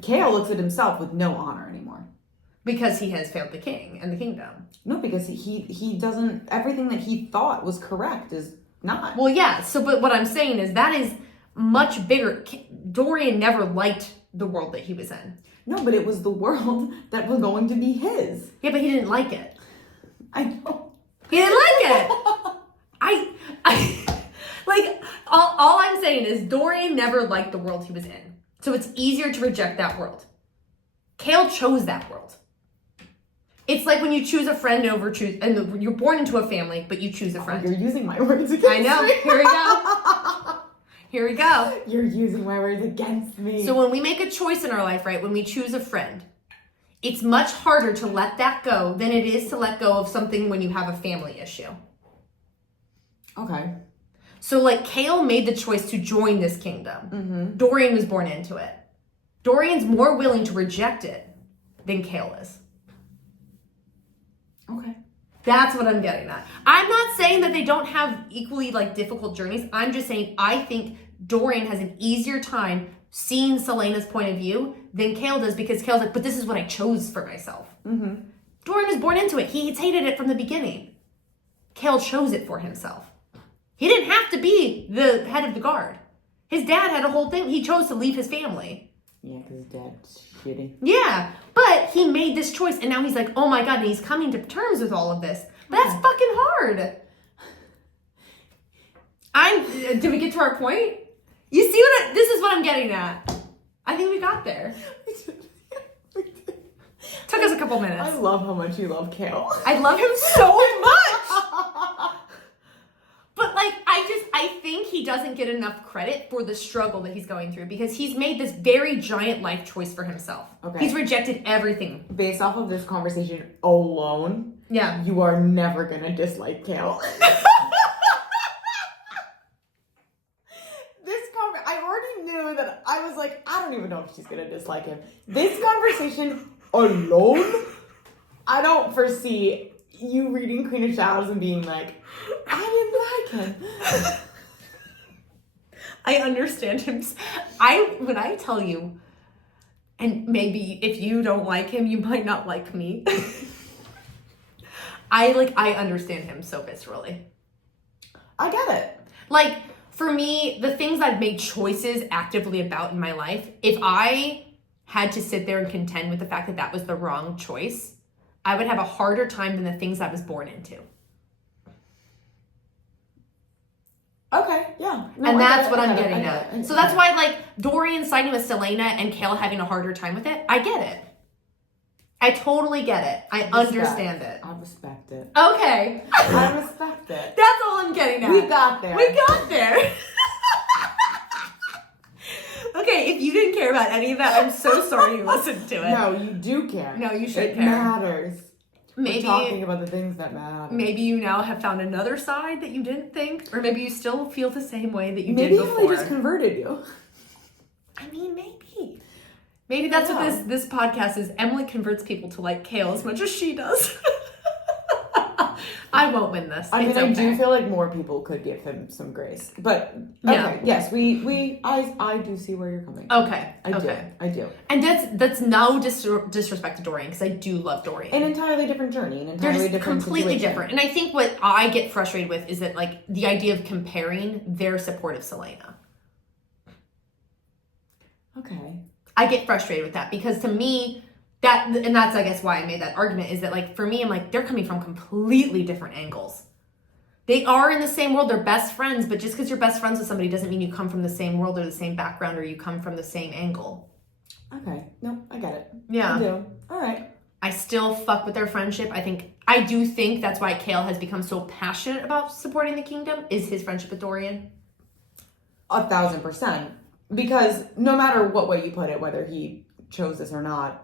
Kale looks at himself with no honor anymore. Because he has failed the king and the kingdom. No, because he doesn't, everything that he thought was correct is not. Well, yeah, but what I'm saying is that is much bigger. Dorian never liked the world that he was in. No, but it was the world that was going to be his. Yeah, but he didn't like it. I know. He didn't like it. I like, all I'm saying is Dorian never liked the world he was in. So it's easier to reject that world. Kale chose that world. It's like when you choose a friend and you're born into a family, but you choose a friend. You're using my words against me. I know. Here we go. Here we go. You're using my words against me. So when we make a choice in our life, right, when we choose a friend, it's much harder to let that go than it is to let go of something when you have a family issue. Okay. So like Kale made the choice to join this kingdom. Mm-hmm. Dorian was born into it. Dorian's more willing to reject it than Kale is. Okay. That's what I'm getting at. I'm not saying that they don't have equally like difficult journeys. I'm just saying I think Dorian has an easier time seeing Selena's point of view than Kale does, because Kale's like, but this is what I chose for myself. Mm-hmm. Dorian was born into it. He's hated it from the beginning. Kale chose it for himself. He didn't have to be the head of the guard. His dad had a whole thing. He chose to leave his family. Yeah, because his dad's shitty. Yeah, but he made this choice, and now he's like, oh my God, and he's coming to terms with all of this. But that's fucking hard. Did we get to our point? You see this is what I'm getting at. I think we got there. Took us a couple minutes. I love how much you love Kale. I love him so much. But like, I think he doesn't get enough credit for the struggle that he's going through, because he's made this very giant life choice for himself. Okay. He's rejected everything. Based off of this conversation alone, yeah, you are never gonna dislike Kale. I already knew that. I was like, I don't even know if she's gonna dislike him. This conversation alone, I don't foresee you reading Queen of Shadows and being like, I didn't like him. I understand him. When I tell you, and maybe if you don't like him, you might not like me. I understand him so viscerally. I get it. Like, for me, the things I've made choices actively about in my life, if I had to sit there and contend with the fact that that was the wrong choice, I would have a harder time than the things I was born into. Okay, yeah. No, and that's what I'm getting at. So that's why, like, Dorian siding with Selena and Kale having a harder time with it, I get it. I totally get it. I understand it. I respect it. Okay. I respect it. That's all I'm getting at. We got there. We got there. Okay, if you didn't care about any of that, I'm so sorry you listened to it. No, you do care. No, you should it care. It matters. Maybe, we're talking about the things that matter. Maybe you now have found another side that you didn't think, or maybe you still feel the same way that you did before. Maybe Emily just converted you. I mean, maybe. Maybe that's what this podcast is. Emily converts people to like Kale as much as she does. I won't win this. I mean, I do feel like more people could give him some grace. But, okay, yes, I do see where you're coming from. Okay, I do. And that's no disrespect to Dorian, because I do love Dorian. An entirely different journey, an entirely They're just different completely situation. different. And I think what I get frustrated with is that, like, the idea of comparing their support of Selena. Okay. I get frustrated with that, because to me, that's I guess why I made that argument, is that, like, for me, I'm like, they're coming from completely different angles. They are in the same world, they're best friends, but just because you're best friends with somebody doesn't mean you come from the same world or the same background or you come from the same angle. Okay. No, I get it. Yeah. I do. All right. I still fuck with their friendship. I do think that's why Kale has become so passionate about supporting the kingdom, is his friendship with Dorian. 1,000%. Because no matter what way you put it, whether he chose this or not,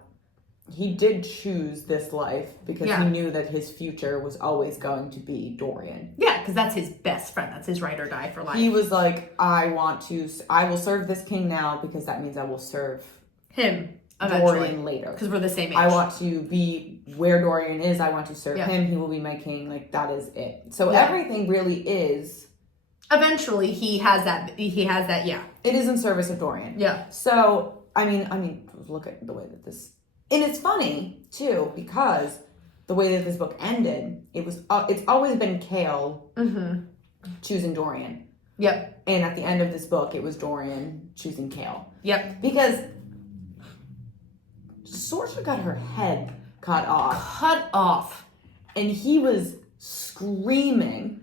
he did choose this life because he knew that his future was always going to be Dorian. Yeah, because that's his best friend. That's his ride or die for life. He was like, I will serve this king now because that means I will serve him eventually. Dorian later. Because we're the same age. I want to be where Dorian is. I want to serve him. He will be my king. Like, that is it. So everything really is... Eventually, he has that, yeah. It is in service of Dorian. Yeah. So, I mean, look at the way that this... And it's funny, too, because the way that this book ended, it's always been Kale choosing Dorian. Yep. And at the end of this book, it was Dorian choosing Kale. Yep. Because Saoirse got her head cut off. And he was screaming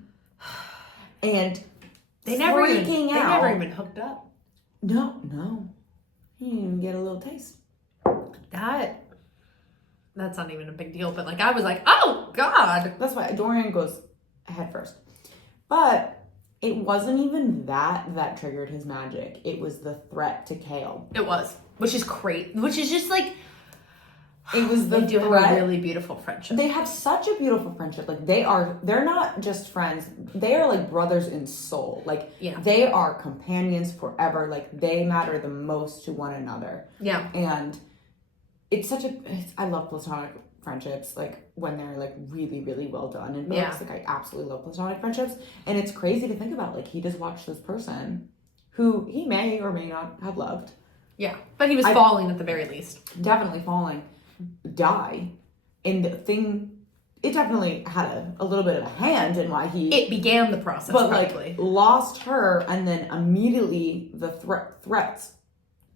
and they never even hooked up. No. He didn't even get a little taste. That's not even a big deal, but like I was like, oh God. That's why Dorian goes head first. But it wasn't even that triggered his magic. It was the threat to Kale. It was. Which is great. Which is just like, it was the they do threat. have a really beautiful friendship. They have such a beautiful friendship. Like they're not just friends. They are like brothers in soul. Like they are companions forever. Like they matter the most to one another. Yeah. And I love platonic friendships, like when they're like really, really well done in books. Like I absolutely love platonic friendships. And it's crazy to think about. Like he just watched this person who he may or may not have loved. Yeah. But he was falling at the very least. Definitely falling. Die. And it definitely had a little bit of a hand in why it began the process, but probably. Like lost her and then immediately the threats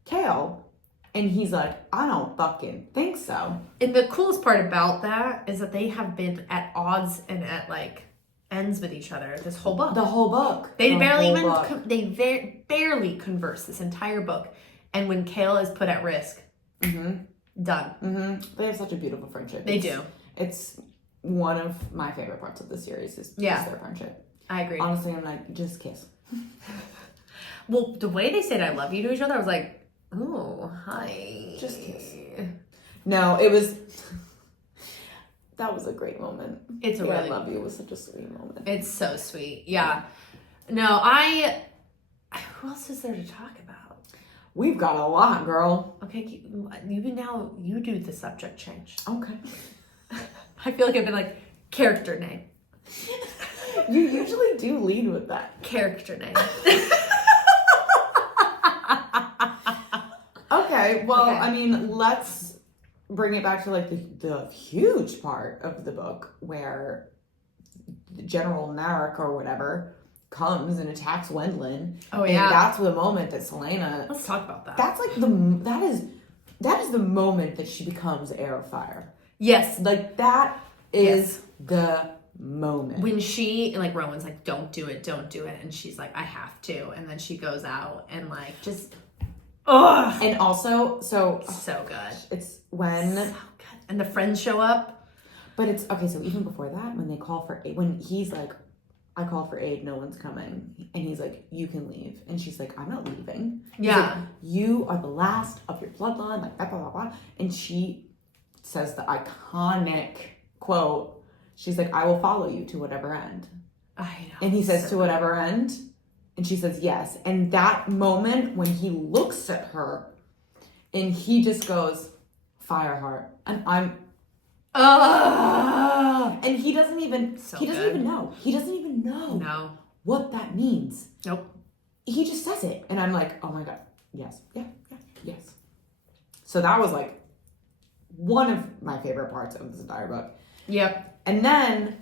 Kale. And he's like, I don't fucking think so. And the coolest part about that is that they have been at odds and at like ends with each other this whole book. The whole book. They barely converse this entire book. And when Kale is put at risk, done. Mm-hmm. They have such a beautiful friendship. They do. It's one of my favorite parts of the series is their friendship. I agree. Honestly, I'm like, just kiss. Well, the way they said I love you to each other, I was like, oh, hi. Just kiss. No, it was... That was a great moment. It's a really... I love you. It was such a sweet moment. It's so sweet. Yeah. No, who else is there to talk about? We've got a lot, girl. Okay, you do the subject change. Okay. I feel like I've been like, character name. You usually do lead with that. Character name. Okay, well, I mean, let's bring it back to like the huge part of the book where General Marek or whatever comes and attacks Wendlin. Oh yeah. And that's the moment that Selena... Let's talk about that. That's like that is the moment that she becomes Heir of Fire. Yes. Like that is the moment. When she, like Rowan's like, don't do it. And she's like, I have to. And then she goes out and like just... Ugh. And also, so good. It's when... So good. And the friends show up. But it's, okay, so even before that, when they call for aid, when he's like, I call for aid, no one's coming. And he's like, you can leave. And she's like, I'm not leaving. He's like, you are the last of your bloodline, like, blah, blah, blah, blah. And she says the iconic quote, she's like, I will follow you to whatever end. I know. And he says, to whatever end? And she says, yes. And that moment when he looks at her and he just goes, Fireheart. And I'm, and he doesn't even know. He doesn't even know what that means. Nope. He just says it. And I'm like, oh my God. Yes. Yeah. Yes. So that was like one of my favorite parts of this entire book. Yep. And then,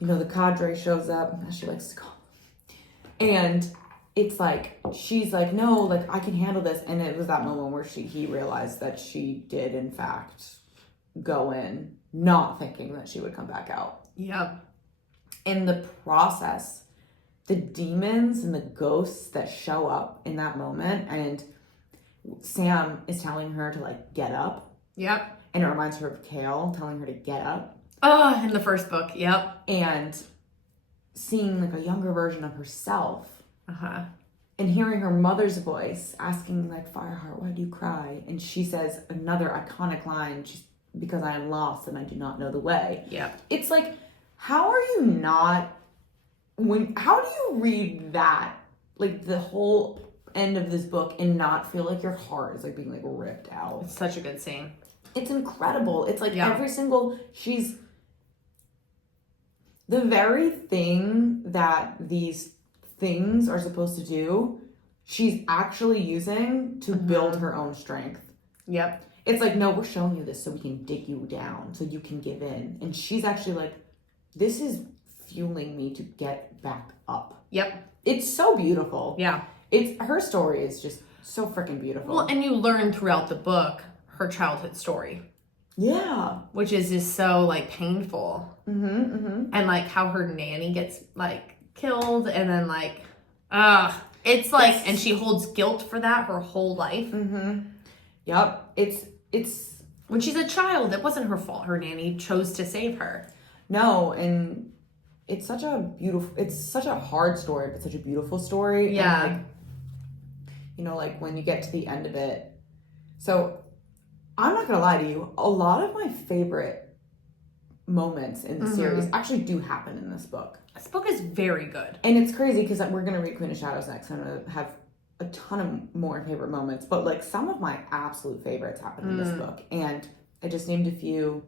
the cadre shows up, as she likes to call them. And it's like, she's like, no, like, I can handle this. And it was that moment where he realized that she did, in fact, go in not thinking that she would come back out. Yep. In the process, the demons and the ghosts that show up in that moment, and Sam is telling her to, like, get up. Yep. And it reminds her of Kale telling her to get up. Oh, in the first book. Yep. And seeing, like, a younger version of herself. Uh-huh. And hearing her mother's voice asking, like, Fireheart, why do you cry? And she says another iconic line, because I am lost and I do not know the way. Yeah. It's like, how do you read that, like, the whole end of this book and not feel like your heart is, like, being, like, ripped out? It's such a good scene. It's incredible. It's like the very thing that these things are supposed to do, she's actually using to build her own strength. Yep. It's like, no, we're showing you this so we can dig you down, so you can give in. And she's actually like, this is fueling me to get back up. Yep. It's so beautiful. Yeah. Her story is just so freaking beautiful. Well, and you learn throughout the book her childhood story. Yeah. Which is just so, like, painful. And, like, how her nanny gets, like, killed, and then, like, it's like, and she holds guilt for that her whole life. Yep. It's when she's a child, it wasn't her fault. Her nanny chose to save her. No, and it's such a hard story, but such a beautiful story. Yeah. And, like, when you get to the end of it. So, I'm not gonna lie to you, a lot of my favorite moments in the series actually do happen in this book. This book is very good. And it's crazy because we're going to read Queen of Shadows next. I'm going to have a ton of more favorite moments. But, like, some of my absolute favorites happen in this book. And I just named a few.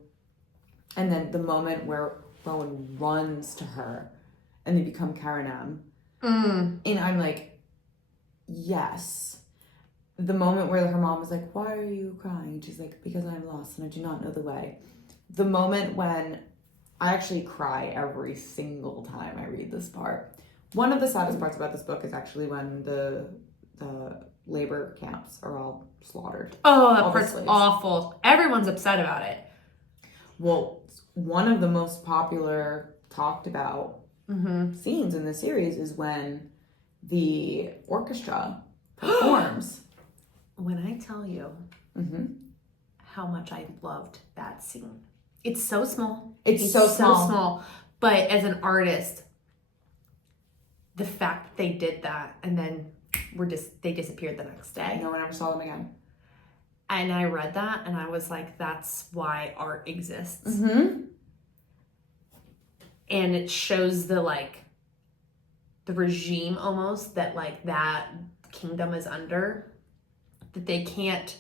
And then the moment where Rowan runs to her and they become Karanam. And I'm like, yes. The moment where her mom was like, why are you crying? She's like, because I'm lost and I do not know the way. The moment when I actually cry every single time I read this part. One of the saddest parts about this book is actually when the labor camps are all slaughtered. Oh, that part's awful. Everyone's upset about it. Well, one of the most popular, talked about scenes in the series is when the orchestra performs. When I tell you how much I loved that scene. It's so small. It's so small. But as an artist, the fact that they did that and then they disappeared the next day. No one ever saw them again. And I read that and I was like, that's why art exists. And it shows the regime almost that, like, that kingdom is under, that they can't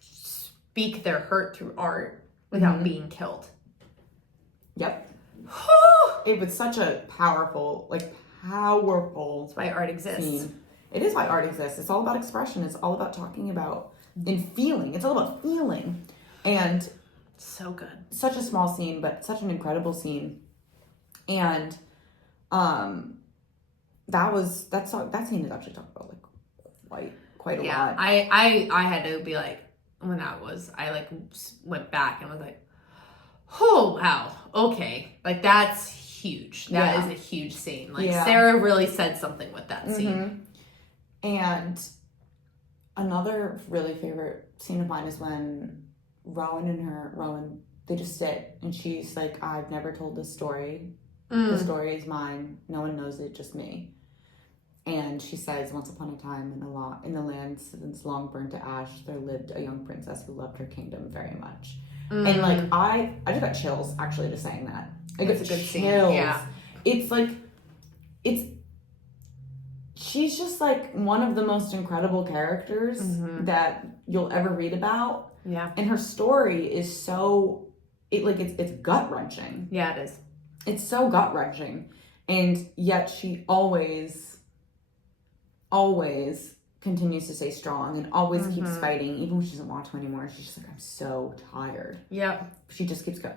speak their hurt through art without being killed. Yep. It was such a powerful. That's why art exists. Scene. It is why art exists. It's all about expression. It's all about talking about and feeling. It's all about feeling. And so good. Such a small scene, but such an incredible scene. And that scene is actually talked about, like, quite a lot. I had to be like, when that was, I, like, went back and was like, oh, wow, okay. Like, that's huge. That is a huge scene. Like, Sarah really said something with that scene. And another really favorite scene of mine is when Rowan, they just sit, and she's like, I've never told this story. The story is mine. No one knows it, just me. And she says, once upon a time in the land since long burned to ash, there lived a young princess who loved her kingdom very much. And like I just got chills actually just saying that. Like, it's a good scene. Yeah. It's like she's just like one of the most incredible characters that you'll ever read about. Yeah. And her story is so it's gut wrenching. Yeah, it is. It's so gut wrenching. And yet she always continues to stay strong and always keeps fighting, even when she doesn't want to anymore. She's just like, I'm so tired. Yeah. She just keeps going.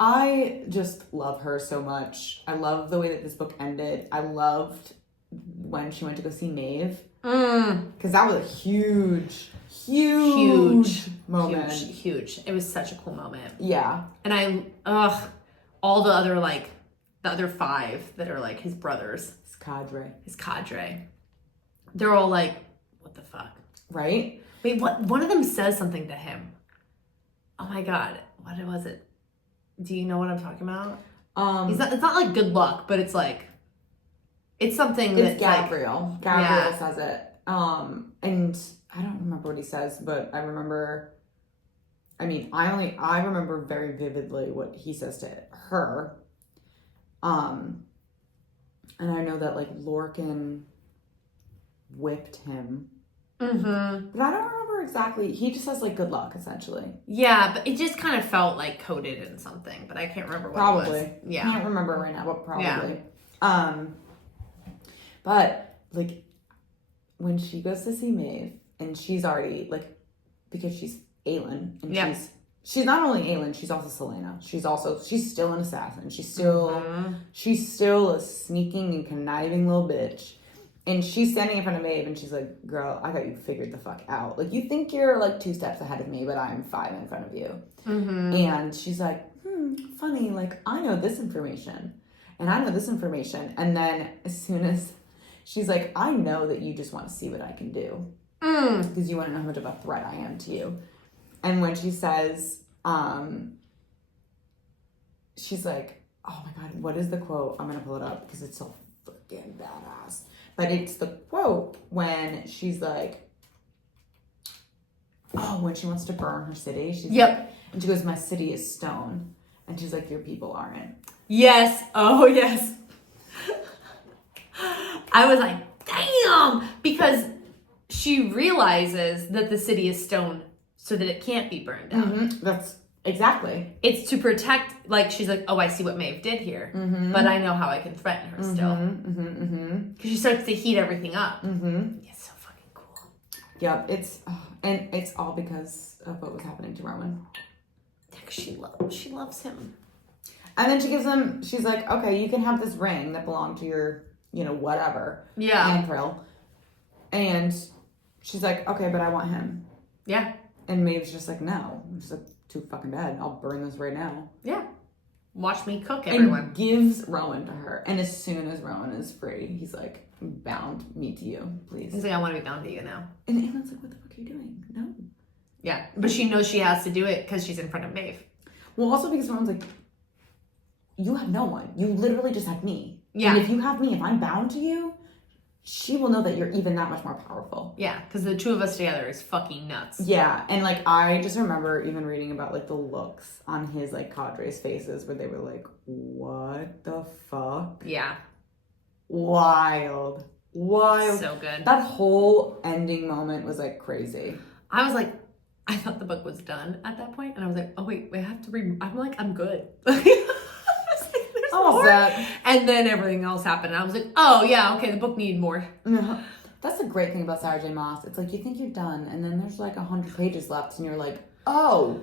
I just love her so much. I love the way that this book ended. I loved when she went to go see Maeve. Because that was a huge moment. Huge. It was such a cool moment. Yeah. And all the other, like, the other 5 that are, like, his brothers. His cadre. They're all like, what the fuck? Right? Wait, what? One of them says something to him. Oh my God. What was it? Do you know what I'm talking about? It's not like good luck, but it's like, it's something that's it's Gabriel. Like, Gabriel says it. And I don't remember what he says, but I remember, I remember very vividly what he says to her. And I know that, like, Lorcan whipped him. But I don't remember exactly. He just says, like, good luck, essentially. Yeah, but it just kind of felt, like, coded in something. But I can't remember what it was. Yeah. I can't remember right now, but probably. Yeah. But, like, when she goes to see Maeve, and she's already, like, because she's Aelin, and she's not only Aelin, she's also Selena. She's still an assassin. She's still a sneaking and conniving little bitch. And she's standing in front of Maeve, and she's like, girl, I got you figured the fuck out. Like, you think you're, like, 2 steps ahead of me, but I'm 5 in front of you. And she's like, funny, like, I know this information. And I know this information. And then as soon as she's like, I know that you just want to see what I can do. Because you want to know how much of a threat I am to you. And when she says, she's like, oh my God, what is the quote? I'm going to pull it up because it's so freaking badass. But it's the quote when she's like, when she wants to burn her city. She's like, and she goes, my city is stone. And she's like, your people aren't. Yes. Oh, yes. I was like, damn. Because she realizes that the city is stone so that it can't be burned down. That's exactly. It's to protect, like, she's like, oh, I see what Maeve did here, but I know how I can threaten her still. Because she starts to heat everything up. It's so fucking cool. Yep, and it's all because of what was happening to Rowan. Yeah, because she loves him. And then she gives him, she's like, okay, you can have this ring that belonged to your, whatever. Yeah. Anthril. And she's like, okay, but I want him. Yeah. And Maeve's just like, no. She's like, too fucking bad. I'll burn this right now. Yeah. Watch me cook, everyone. And gives Rowan to her. And as soon as Rowan is free, he's like, bound me to you, please. He's like, I want to be bound to you now. And Aelin's like, what the fuck are you doing? No. Yeah. But she knows she has to do it because she's in front of Maeve. Well, also because Rowan's like, you have no one. You literally just have me. Yeah. And if you have me, if I'm bound to you, she will know that you're even that much more powerful. Yeah, because the 2 of us together is fucking nuts. Yeah, and, like, I just remember even reading about, like, the looks on his, like, cadres' faces where they were like, what the fuck? Yeah. Wild. So good. That whole ending moment was, like, crazy. I was like, I thought the book was done at that point, and I was like, oh, wait, I have to read. I'm like, I'm good. And then everything else happened. And I was like, oh, yeah, okay, the book needed more. That's the great thing about Sarah J. Maas. It's like, you think you're done, and then there's like 100 pages left, and you're like, oh,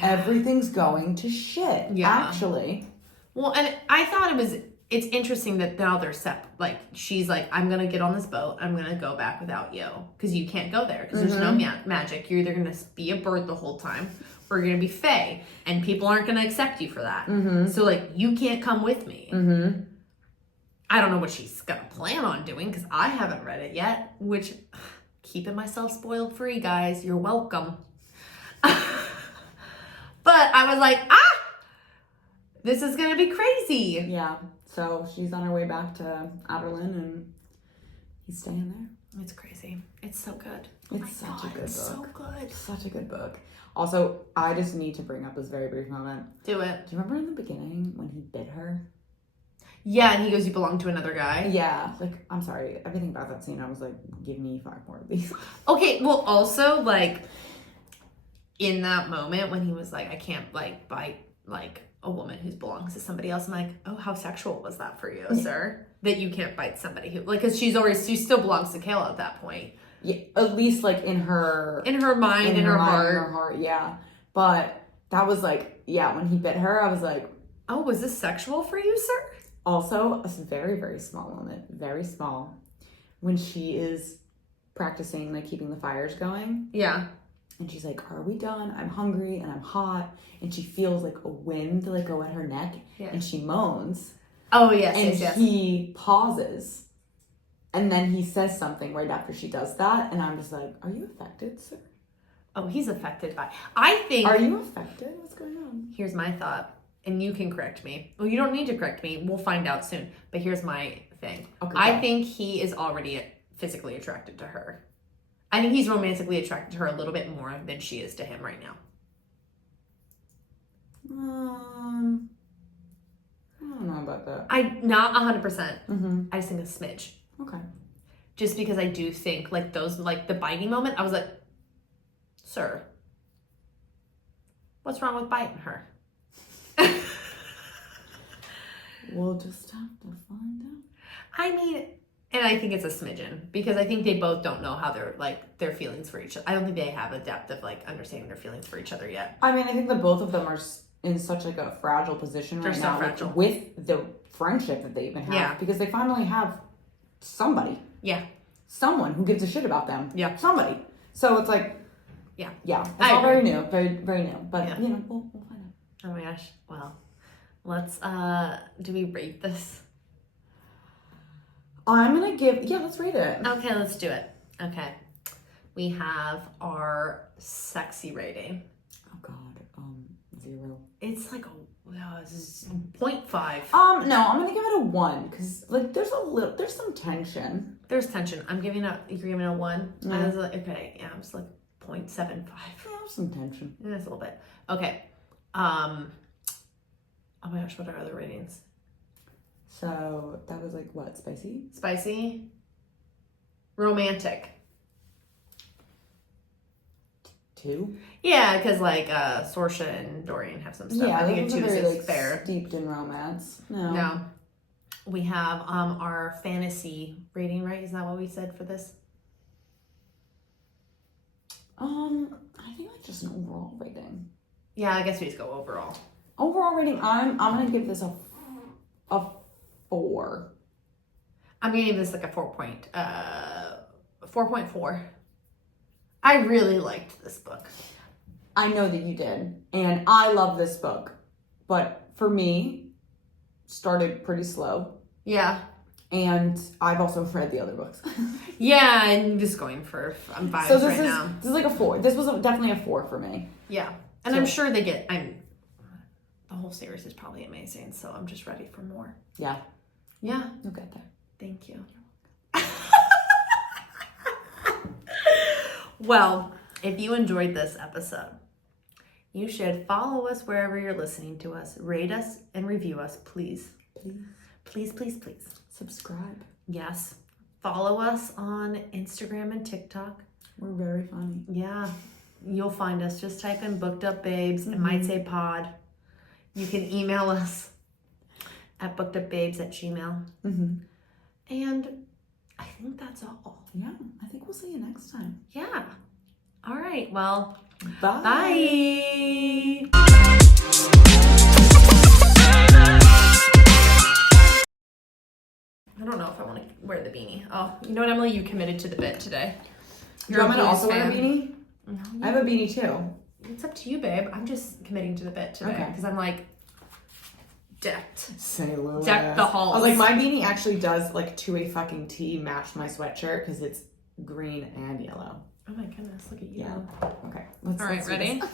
everything's going to shit, actually. Well, and I thought it's interesting that now they're separate. Like, she's like, I'm going to get on this boat. I'm going to go back without you. Because you can't go there. Because there's no magic. You're either going to be a bird the whole time, or you're going to be fae. And people aren't going to accept you for that. So, like, you can't come with me. I don't know what she's going to plan on doing, because I haven't read it yet. Which, keeping myself spoiled free, guys. You're welcome. But I was like, this is going to be crazy. Yeah. So she's on her way back to Aberlin and he's staying there. It's crazy. It's so good. It's such a good book. It's so good. Such a good book. Also, I just need to bring up this very brief moment. Do it. Do you remember in the beginning when he bit her? Yeah, and he goes, you belong to another guy? Yeah. Like, I'm sorry. Everything about that scene, I was like, give me 5 more of these. Okay, well, also, like, in that moment when he was like, I can't, like, bite, like, a woman who belongs to somebody else, I'm like, oh, how sexual was that for you, sir? That you can't bite somebody who, like, because she still belongs to Kayla at that point. Yeah, at least, like, in her mind, in her heart. Yeah. But that was like, yeah, when he bit her, I was like, oh, was this sexual for you, sir? Also, a very, very small moment, very small, when she is practicing, like, keeping the fires going. Yeah. And she's like, are we done? I'm hungry and I'm hot. And she feels, like, a wind, like, go at her neck. Yeah. And she moans. Oh, yes, and yes. He pauses. And then he says something right after she does that. And I'm just like, are you affected, sir? Oh, he's affected by... I think... Are you affected? What's going on? Here's my thought. And you can correct me. Well, you don't need to correct me. We'll find out soon. But here's my thing. Okay. I think he is already physically attracted to her. I think he's romantically attracted to her a little bit more than she is to him right now. I don't know about that. Not 100%. Mm-hmm. I just think a smidge. Okay. Just because I do think, like, those, like, the biting moment, I was like, sir, what's wrong with biting her? We'll just have to find out. I mean, and I think it's a smidgen because I think they both don't know how their feelings for each other. I don't think they have a depth of, like, understanding their feelings for each other yet. I mean, I think that both of them are in such, like, a fragile position right now, like, with the friendship that they even have, because they finally have somebody, someone who gives a shit about them, somebody. So it's like, it's all very new, very, very new. But you know, we'll find out. Oh my gosh! Well, let's do we rate this? I'm gonna give let's rate it. Okay, let's do it. Okay, we have our sexy rating. Oh God, 0. It's like a 0.5. No, I'm gonna give it a 1 because, like, there's some tension. There's tension. You're giving it a 1. I was like, okay, I'm just like 0.75. Yeah, there's some tension. Yeah, it's a little bit. Okay. Oh my gosh, what are other ratings? So that was like what? Spicy? Spicy. Romantic. 2? Yeah, because like Sorsha and Dorian have some stuff. I think a 2 is like, fair. Steeped in romance. No. We have our fantasy rating, right? Is that what we said for this? I think like just an overall rating. Yeah, I guess we just go overall. Overall rating, I'm gonna give this a 4. I'm gonna give this like a 4.4. I really liked this book. I know that you did, and I love this book, but for me, started pretty slow. Yeah. And I've also read the other books. Yeah, I'm just going for vibes so now. This is like a 4. This was definitely a 4 for me. Yeah, and so, I'm sure they get. The whole series is probably amazing, so I'm just ready for more. Yeah. Yeah. You'll get there. Thank you. Well, if you enjoyed this episode, you should follow us wherever you're listening to us. Rate us and review us, please. Please, please, please. Subscribe. Yes. Follow us on Instagram and TikTok. We're very funny. Yeah. You'll find us. Just type in Booked Up Babes. Mm-hmm. It might say pod. You can email us at bookedupbabes@gmail.com. Mm-hmm. And I think that's all. Yeah. I think we'll see you next time. Yeah. All right. Well, bye. Bye. I don't know if I want to wear the beanie. Oh, you know what, Emily? You committed to the bit today. Do you want me to also wear a beanie? No, I have a beanie too. It's up to you, babe. I'm just committing to the bit today because I'm like decked. Say Lewis. Decked the halls. I was like, my beanie actually does, like, to a fucking T match my sweatshirt because it's green and yellow. Oh my goodness, look at you. Yeah. Okay. Let's All right, do ready? this.